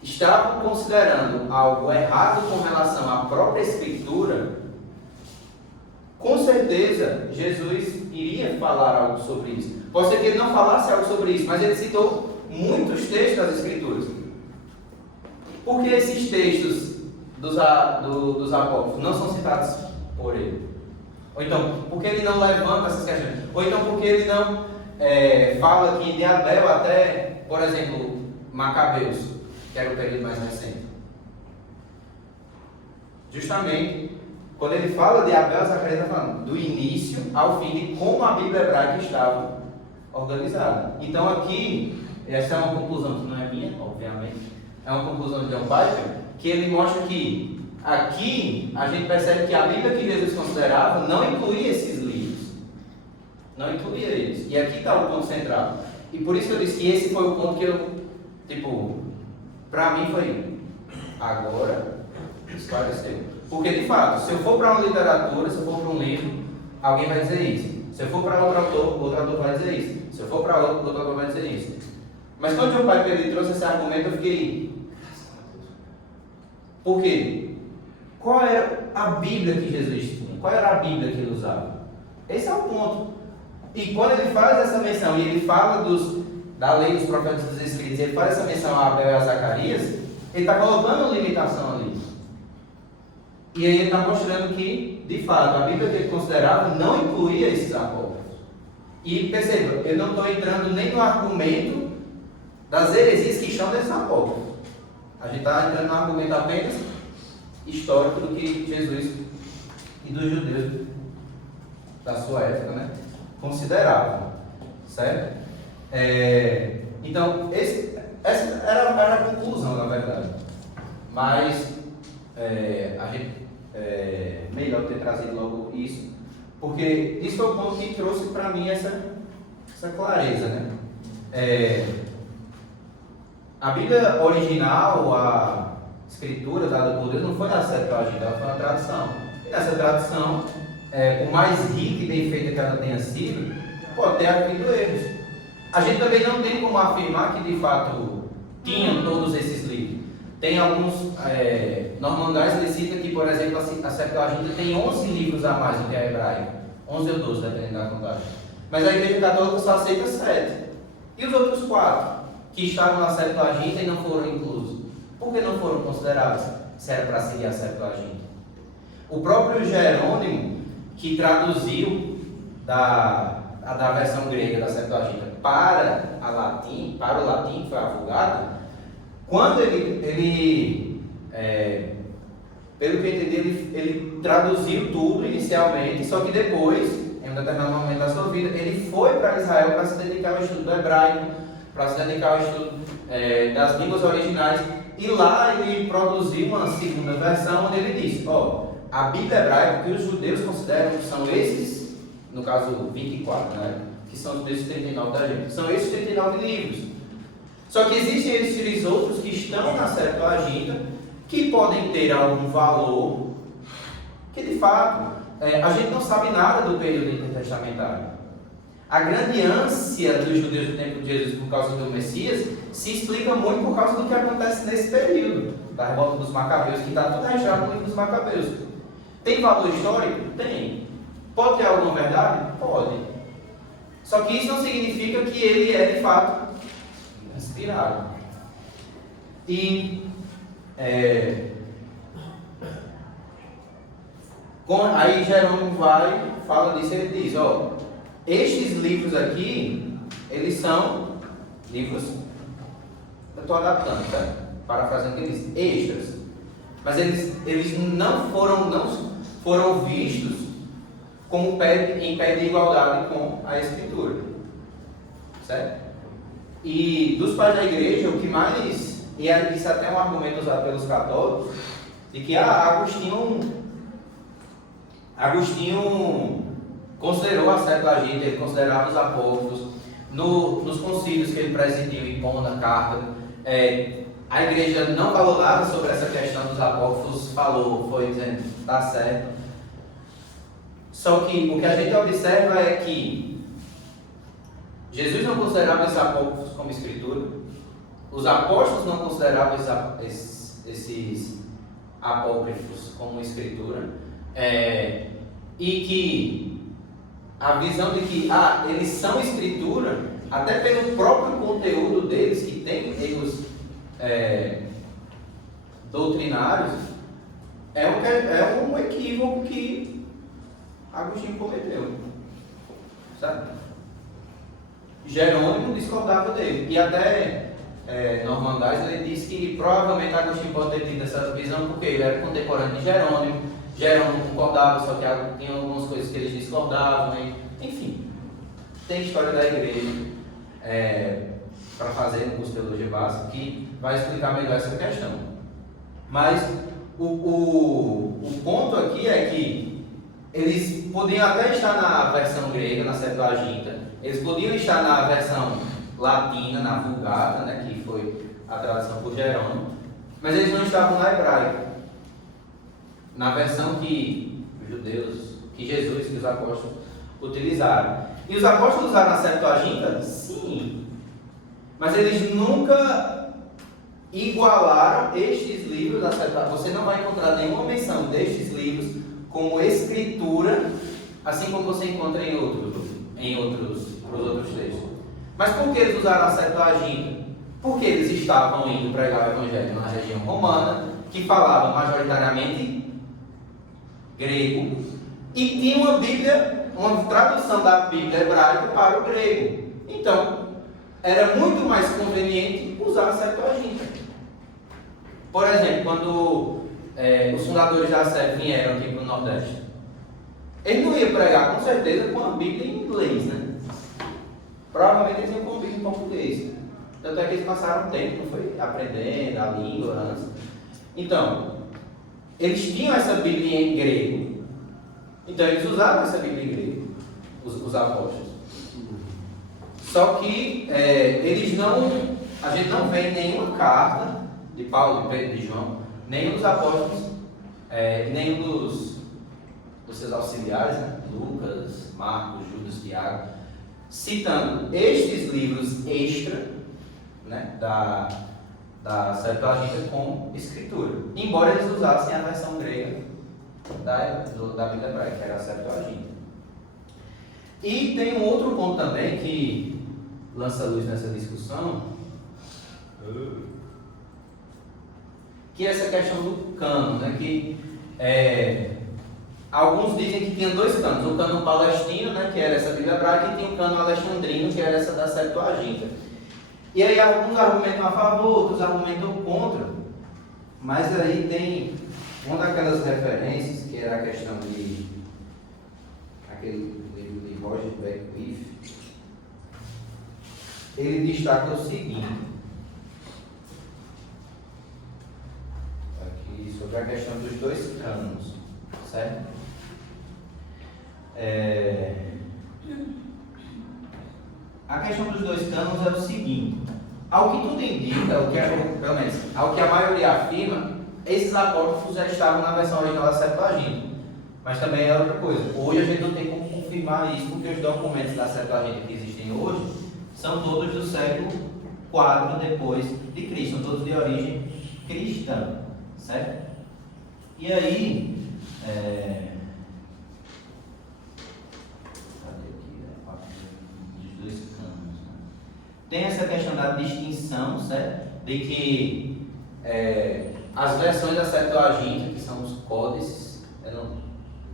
estavam considerando algo errado com relação à própria Escritura, com certeza Jesus iria falar algo sobre isso. Pode ser que ele não falasse algo sobre isso, mas ele citou muitos textos das Escrituras. Por que esses textos dos apócrifos não são citados por ele? Ou então, por que ele não levanta essas questões? Ou então, porque ele não fala aqui de Abel até, por exemplo, Macabeus, que era o período mais recente. Justamente, quando ele fala de Abel, Zacarias está falando do início ao fim, de como a Bíblia hebraica estava organizada. Então aqui, essa é uma conclusão que não é minha, obviamente, é uma conclusão de John Piper, que ele mostra que aqui a gente percebe que a Bíblia que Jesus considerava não incluía esses livros. Não incluía eles. E aqui está o ponto central. E por isso que eu disse que esse foi o ponto que eu, para mim foi, agora esclareceu. Porque de fato, se eu for para uma literatura, se eu for para um livro, alguém vai dizer isso. Se eu for para outro autor vai dizer isso. Se eu for para outro autor vai dizer isso. Mas quando o pai Pedro trouxe esse argumento, eu fiquei... Por quê? Qual era a Bíblia que Jesus tinha? Qual era a Bíblia que ele usava? Esse é o ponto. E quando ele faz essa menção, e ele fala da lei dos profetas dos escritos, ele faz essa menção a Abel e a Zacarias, ele está colocando uma limitação ali. E aí ele está mostrando que, de fato, a Bíblia que ele considerava não incluía esses apócrifos. E perceba, eu não estou entrando nem no argumento das heresias que estão nesses apócrifos. A gente está entrando no argumento apenas histórico do que Jesus e dos judeus da sua época, né, consideravam. Certo? Então, essa era a conclusão, na verdade. Mas a gente melhor ter trazido logo isso, porque isso foi o ponto que trouxe para mim essa clareza, né? A Bíblia original, a escritura dada por Deus, não foi na Septuaginta, ela foi uma tradução. E nessa tradução, por mais rica e bem feita que ela tenha sido, pode ter havido erros. A gente também não tem como afirmar que de fato tinham todos esses livros. Tem alguns, Norman Geisler cita que, por exemplo, a Septuaginta tem 11 livros a mais do que a hebraica, 11 ou 12, dependendo da contagem. Mas a Igreja Católica só aceita 7. E os outros 4 que estavam na Septuaginta e não foram inclusos? Por que não foram considerados se era para seguir a Septuaginta? O próprio Jerônimo, que traduziu da versão grega da Septuaginta para o latim, que foi a Vulgata, quando ele pelo que eu entendi, ele traduziu tudo inicialmente, só que depois, em um determinado momento da sua vida, ele foi para Israel para se dedicar ao estudo do hebraico, para se dedicar ao estudo das línguas originais, e lá ele produziu uma segunda versão, onde ele disse, a Bíblia hebraica, que os judeus consideram que são esses, no caso 24, né, que são esses 39 da gente, são esses 39 livros. Só que existem esses outros que estão na Septuaginta, que podem ter algum valor, que de fato, a gente não sabe nada do período intertestamentário. A grande ânsia dos judeus do tempo de Jesus por causa do Messias se explica muito por causa do que acontece nesse período, da revolta dos Macabeus, que está tudo registrado no livro dos Macabeus. Tem valor histórico? Tem. Pode ter alguma verdade? Pode. Só que isso não significa que ele é de fato inspirado. E aí Jerônimo fala disso, ele diz, estes livros aqui, eles são livros, eu estou adaptando, tá? Parafraseando o que ele diz, extras. Mas eles não foram vistos como em pé de igualdade com a Escritura. Certo? E dos pais da igreja, o que mais, e isso até é um argumento usado pelos católicos, de que Agostinho considerou a Septuaginta, ele considerava os apócrifos, nos concílios que ele presidiu em Hipona, Cartago, a igreja não falou nada sobre essa questão dos apócrifos, foi dizendo, está certo. Só que o que a gente observa é que Jesus não considerava esses apócrifos como escritura, os apóstolos não consideravam esses apócrifos como escritura, e que a visão de que eles são escritura, até pelo próprio conteúdo deles, que tem erros doutrinários, é um equívoco que Agostinho cometeu. Sabe? Jerônimo discordava dele. E até Norman Geisler ele disse que provavelmente Agostinho pode ter tido essa visão porque ele era contemporâneo de Jerônimo. Jerônimo concordava, só que tinha algumas coisas que eles discordavam. Enfim, tem história da igreja para fazer no curso de Teologia Básica que vai explicar melhor essa questão. Mas o ponto aqui é que eles podiam até estar na versão grega, na Septuaginta, eles podiam estar na versão latina, na Vulgata, né, que foi a tradução por Jerônimo, mas eles não estavam na hebraica, na versão que os judeus, que Jesus, que os apóstolos utilizaram. E os apóstolos usaram a Septuaginta? Sim, mas eles nunca igualaram estes livros da Septuaginta. Você não vai encontrar nenhuma menção destes livros como escritura, assim como você encontra em outros textos. Mas por que eles usaram a Septuaginta? Porque eles estavam indo pregar o Evangelho na região romana, que falava majoritariamente grego, e tinha uma Bíblia, uma tradução da Bíblia hebraica para o grego. Então, era muito mais conveniente usar a Septuaginta. Por exemplo, quando os fundadores da SEB vieram aqui para o Nordeste, eles não iam pregar com certeza com a Bíblia em inglês, né? Provavelmente eles iam com a Bíblia em português. Tanto é que eles passaram tempo, não foi? Aprendendo a língua antes. Então, eles tinham essa Bíblia em grego. Então, eles usavam essa Bíblia em grego, os apóstolos. Só que a gente não vê nenhuma carta de Paulo, de Pedro, de João, nenhum dos apóstolos, nenhum dos seus auxiliares, né? Lucas, Marcos, Judas, Tiago, citando estes livros extra, né, da Septuaginta como escritura, embora eles usassem a versão grega da Bíblia hebraica, que era a Septuaginta. E tem um outro ponto também que lança luz nessa discussão, que é essa questão do cânon, né, que alguns dizem que tinha dois cânones, o cânon palestino, né, que era essa Bíblia hebraica, e tinha o cânon alexandrino, que era essa da Septuaginta. E aí alguns argumentam a favor, outros argumentam contra, mas aí tem uma daquelas referências, que era a questão de aquele livro de Roger Beckwith, ele destaca o seguinte, aqui, sobre a questão dos dois cânones, certo? A questão dos dois cânones é o seguinte: ao que tudo indica, pelo menos, ao que a maioria afirma, esses apócrifos já estavam na versão original da Septuaginta. Mas também é outra coisa. Hoje a gente não tem como confirmar isso, porque os documentos da Septuaginta que existem hoje são todos do século IV depois de Cristo, são todos de origem cristã, certo? E aí, tem essa questão da distinção, certo? De que as versões da Septuaginta, que são os códices,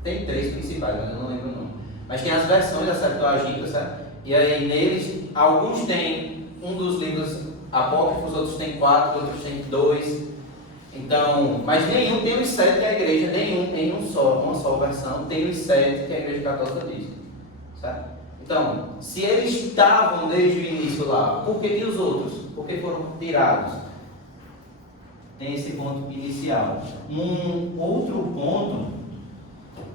tem três principais, mas eu não lembro o nome. Mas tem as versões da Septuaginta, certo? E aí neles, alguns têm um dos livros apócrifos, outros têm 4, outros têm 2. Então, mas nenhum tem os 7 que a igreja, uma só versão, tem os 7 que a igreja católica diz, certo? Então, se eles estavam desde o início lá, por que os outros? Por que foram tirados? Tem esse ponto inicial. Um outro ponto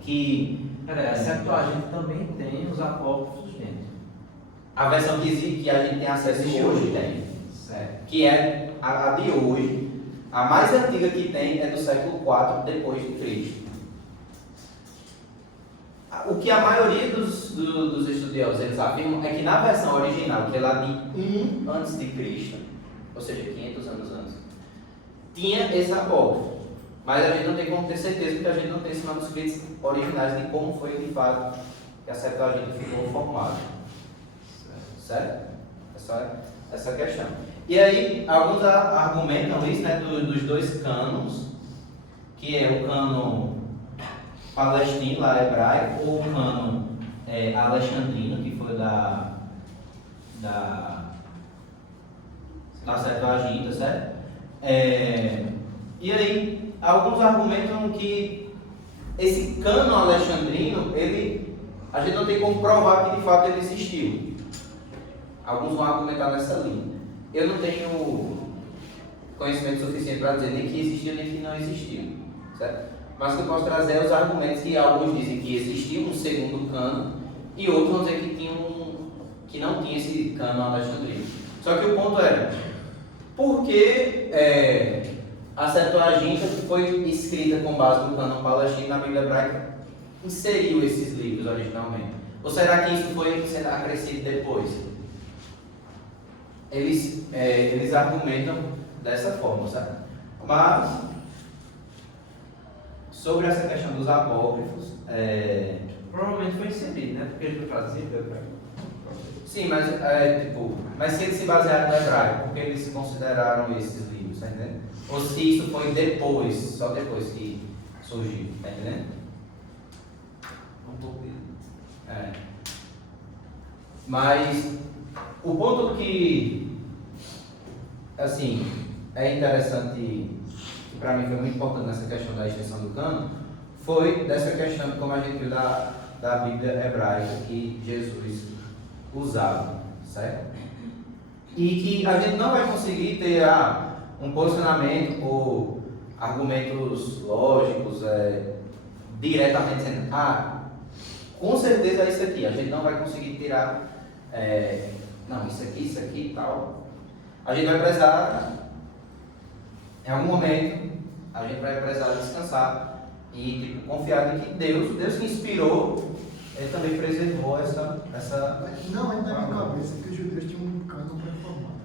que... A Septuaginta também tem os apócrifos dentro. A versão que a gente tem acesso hoje tem. Certo. Que é a de hoje. A mais antiga que tem é do século IV depois de Cristo. O que a maioria dos estudiosos eles afirmam é que na versão original, que é lá de 1 a.C., ou seja, 500 anos antes, tinha esse apócrifo. Mas a gente não tem como ter certeza, porque a gente não tem esses manuscritos originais de como foi de fato que a Septuaginta ficou formada. Certo? Essa questão. E aí, alguns argumentam isso, né, dos dois cânones, que é o cânon palestino, lá hebraico, ou o cânon alexandrino, que foi na Septuaginta, certo? E aí, alguns argumentam que esse cânon alexandrino, a gente não tem como provar que de fato ele existiu. Alguns vão argumentar nessa linha. Eu não tenho conhecimento suficiente para dizer nem que existiu nem que não existiu, certo? Mas o que eu posso trazer é os argumentos que alguns dizem que existiu um segundo cânon e outros vão dizer que não tinha esse cânon alexandrino. Só que o ponto era, por que a Septuaginta, que foi escrita com base no cânon palestino na Bíblia hebraica, inseriu esses livros originalmente? Ou será que isso foi sendo acrescido depois? Eles argumentam dessa forma, sabe? Mas, sobre essa questão dos apócrifos, Provavelmente foi inserido, né? Porque ele foi traduzido do hebraico. sim, mas se eles se basearam no hebraico, por que eles consideraram esses livros, tá entendendo? Ou se isso foi depois, só depois que surgiu, tá entendendo? Um pouco isso. Mas o ponto que, assim, é interessante, que para mim foi muito importante nessa questão da extensão do cânon, foi dessa questão, como a gente viu da Bíblia hebraica que Jesus usava, certo? E que a gente não vai conseguir ter um posicionamento ou argumentos lógicos diretamente dizendo, com certeza é isso aqui. A gente não vai conseguir tirar, não, isso aqui e tal. A gente vai precisar, em algum momento, a gente vai precisar descansar e confiar em que Deus que inspirou, ele também preservou essa... Não, ainda na minha cabeça que os judeus tinham um cânon pré-formado.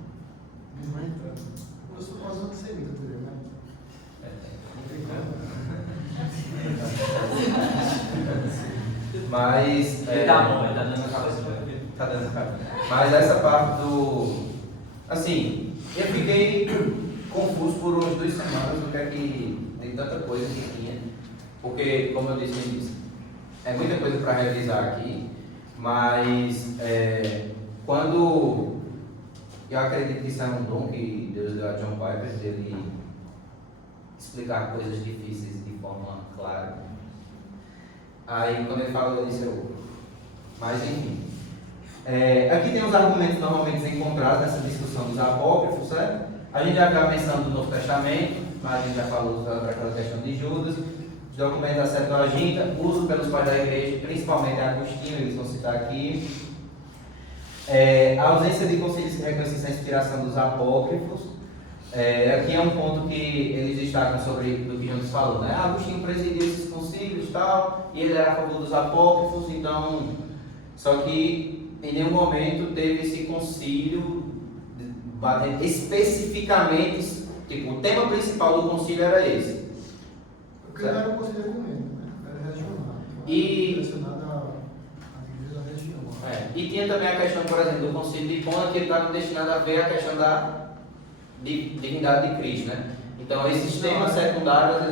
Eles vão entrando. Eu sou quase antissemita, entendeu, né? Mas... Tá bom, ele tá dando a cabeça. Tá dando a cabeça. Mas essa parte do... Assim, eu fiquei confuso por umas 2 semanas do que é que tem tanta coisa que tinha. Porque, como eu disse no início, é muita coisa para realizar aqui, mas quando eu acredito que isso é um dom que Deus deu a John Piper, dele explicar coisas difíceis de forma clara. Aí quando ele fala disso, mas enfim. Aqui tem os argumentos normalmente encontrados nessa discussão dos apócrifos, certo? A gente já está pensando no Novo Testamento, mas a gente já falou daquela questão de Judas. Os documentos da Septuaginta, uso pelos pais da igreja, principalmente Agostinho, eles vão citar aqui. A ausência de concílios que reconhecem a inspiração dos apócrifos. Aqui é um ponto que eles destacam sobre o que Jonas falou, né? Agostinho presidiu esses concílios e tal, e ele era a favor dos apócrifos, então... Só que em nenhum momento teve esse concílio batendo especificamente, tipo, o tema principal do concílio era esse. Porque não era um concílio ecumênico, né? Era regional. Direcionado à igreja da região. E tinha também a questão, por exemplo, do concílio de Hipona, que ele estava destinado a ver a questão da divindade de Cristo, né? Então, esses temas secundários...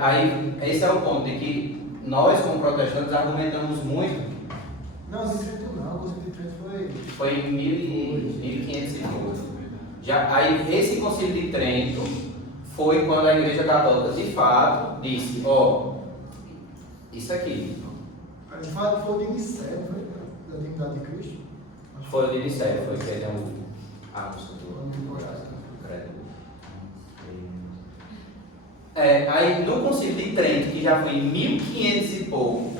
Aí, esse é o ponto, de que nós, como protestantes, argumentamos muito. Não, de Trento não, o concílio de Trento foi em 1500 e pouco. Aí, esse concílio de Trento foi quando a Igreja Católica, de fato, disse, isso aqui. De fato, foi o de Nicéia, foi? Da divindade de Cristo? Foi o de Nicéia, foi que é a música do credo. Aí, no concílio de Trento, que já foi em 1500 e pouco,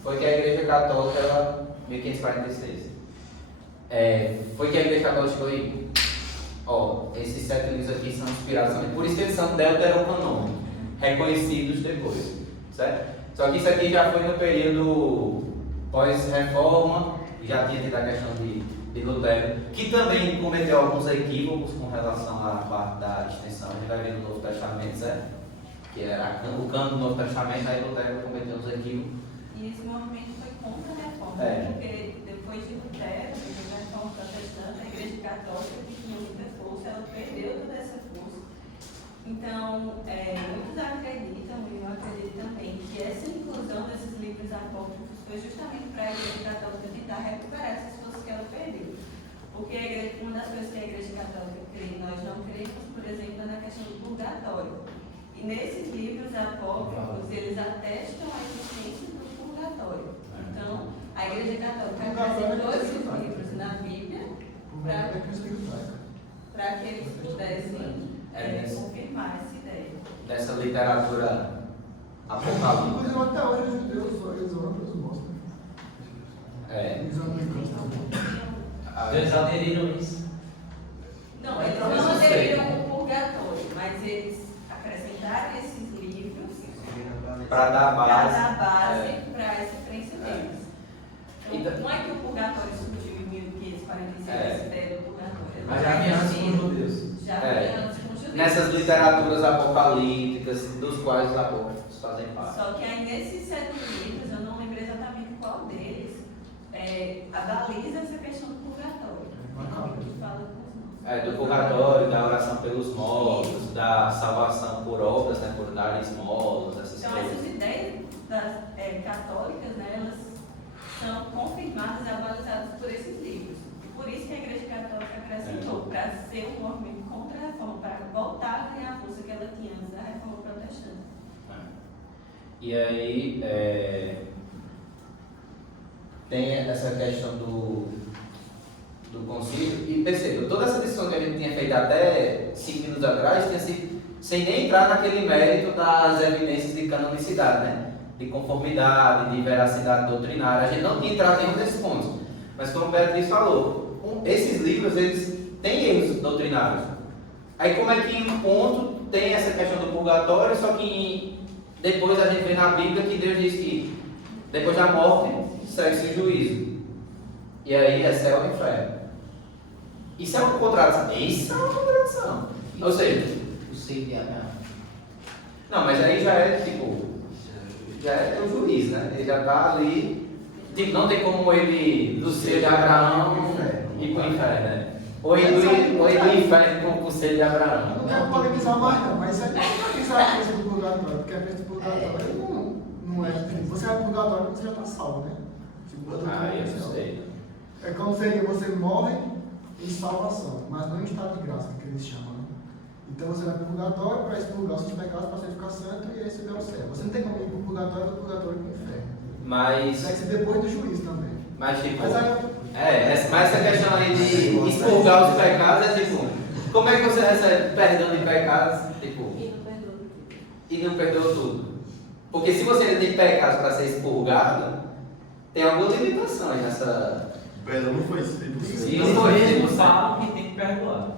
foi que a Igreja Católica, 1546, foi que a Igreja Católica foi, esses 7 livros aqui são inspirados, por isso que eles são deuterocanônicos, reconhecidos depois, certo? Só que isso aqui já foi no período pós-reforma, já tinha tido a questão de Lutero, que também cometeu alguns equívocos com relação à parte da extensão. A gente vai ver no Novo Testamento, certo? Que era o cânon do Novo Testamento, aí Lutero cometeu uns equívocos. E esse movimento foi contra a reforma, porque depois de Lutero, depois da reforma protestante, a Igreja Católica, que tinha muita força, ela perdeu toda essa força. Então, muitos acreditam, e eu acredito também, que essa inclusão desses livros apócrifos foi foi justamente para a Igreja Católica tentar recuperar essas coisas que ela perdeu. Porque uma das coisas que a Igreja Católica crê, nós não cremos, por exemplo, na questão do purgatório. E nesses livros apócrifos, eles atestam a existência do purgatório. Então, a Igreja Católica apresentou esses livros na Bíblia para que eles pudessem confirmar essa ideia. Dessa literatura apocalíptica. Inclusive, até hoje, os judeus, eles oram para os mortos. Eles americanos também. Eles aderiram isso. Não, eles não aderiram ao purgatório, mas eles acrescentaram esses livros Para dar base para essa crença deles. Então, não é que o purgatório surgiu em 1546, essa ideia do purgatório. Mas já vinha antes com os judeus. Já vinha antes com os judeus. nessas literaturas apocalípticas, dos quais os apócrifos fazem parte. Só que aí nesses 7 livros, eu não lembro exatamente qual deles, avaliza essa questão do purgatório. Que fala com os mortos. Do purgatório, da oração pelos mortos, da salvação por obras, né, por dar esmolas, essas Então, coisas. essas ideias católicas, né, elas são confirmadas e avalizadas por esses livros. E por isso que a Igreja Católica acrescentou, para ser um movimento contra a reforma, para voltar a ganhar a força que ela tinha antes da reforma protestante. E aí, tem essa questão do concílio, e perceba, toda essa discussão que a gente tinha feito até 5 minutos atrás, tinha sido sem nem entrar naquele mérito das evidências de canonicidade, né? De conformidade, de veracidade doutrinária. A gente não tinha entrado em nenhum desses pontos. Mas como Beatriz falou, esses livros, eles têm erros doutrinários. Aí como é que em um ponto tem essa questão do purgatório, só que depois a gente vê na Bíblia que Deus diz que depois da morte segue-se o juízo. E aí é céu e inferno. Isso é uma contradição. Isso é uma contradição. Ou seja, O seio de Abraão. não, mas aí já é tipo, já é o juiz, né? Ele já está ali, tipo, não tem como ele do seio de Abraão ir para o inferno, né? Ou ir do inferno para o seio de Abraão. Não quero polemizar mais não, mas isso é polemizar a coisa do purgatório, porque a coisa do purgatório não é. Você vai pro purgatório porque você já está salvo, né? Eu sei. É como seria, você morre em salvação, mas não em estado de graça, que eles chamam, né? Então você vai para o purgatório para expurgar os seus pecados, para você ficar santo e aí você vai ao céu. Você não tem como ir para o purgatório para o inferno. Mas, Vai ser depois do juízo também. mas tipo, Mas aí, mas essa questão aí de expurgar os pecados é tipo, como é que você recebe perdão de pecados, tipo, e não perdoa tudo? Porque se você ainda tem pecados para ser expurgado, tem alguma limitação aí nessa... Perdão não foi 100%. Isso mesmo falam que tem que perdoar.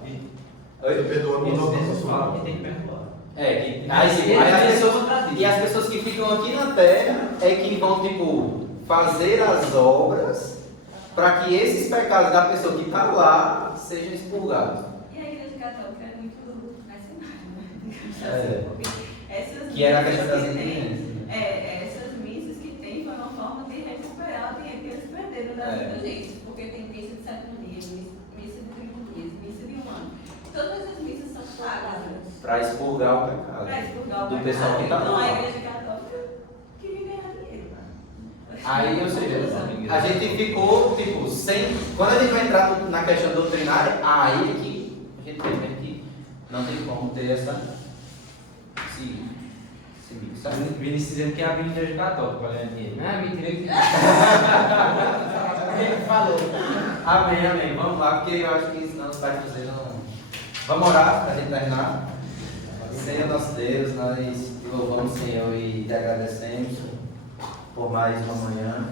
Você perdoa quando Eles a mesmos pessoa falam que tem que perdoar. E as pessoas que ficam aqui na terra é que vão, tipo, fazer as obras para que esses pecados da pessoa que está lá sejam expurgados. E a Igreja Católica é muito mercenária, né? Porque essas Que era a missas questão das que tem, independências. essas missas que tem foi uma forma de recuperar o dinheiro que eles perderam das indulgências, porque tem missa de 7 dias, missa de 30 dias, missa de 1 ano. Todas as missas são pagas, né? Para expurgar o pecado Para expurgar o do pecado. pessoal que está Então a lá. Igreja Católica queria ganhar dinheiro. Aí, ou seja, a gente ficou, tipo, sem... Quando a gente vai entrar na questão doutrinária, aí é que a gente vai ver que não tem como ter essa... Esse mix, sabe? Vinícius dizendo que é a Igreja Católica para ganhar dinheiro. Não é mentira que Ele falou. Amém, amém. Vamos lá, porque eu acho que senão os pais de vocês não... Vamos orar para a gente terminar. Senhor nosso Deus, nós te louvamos, Senhor, e te agradecemos por mais uma manhã.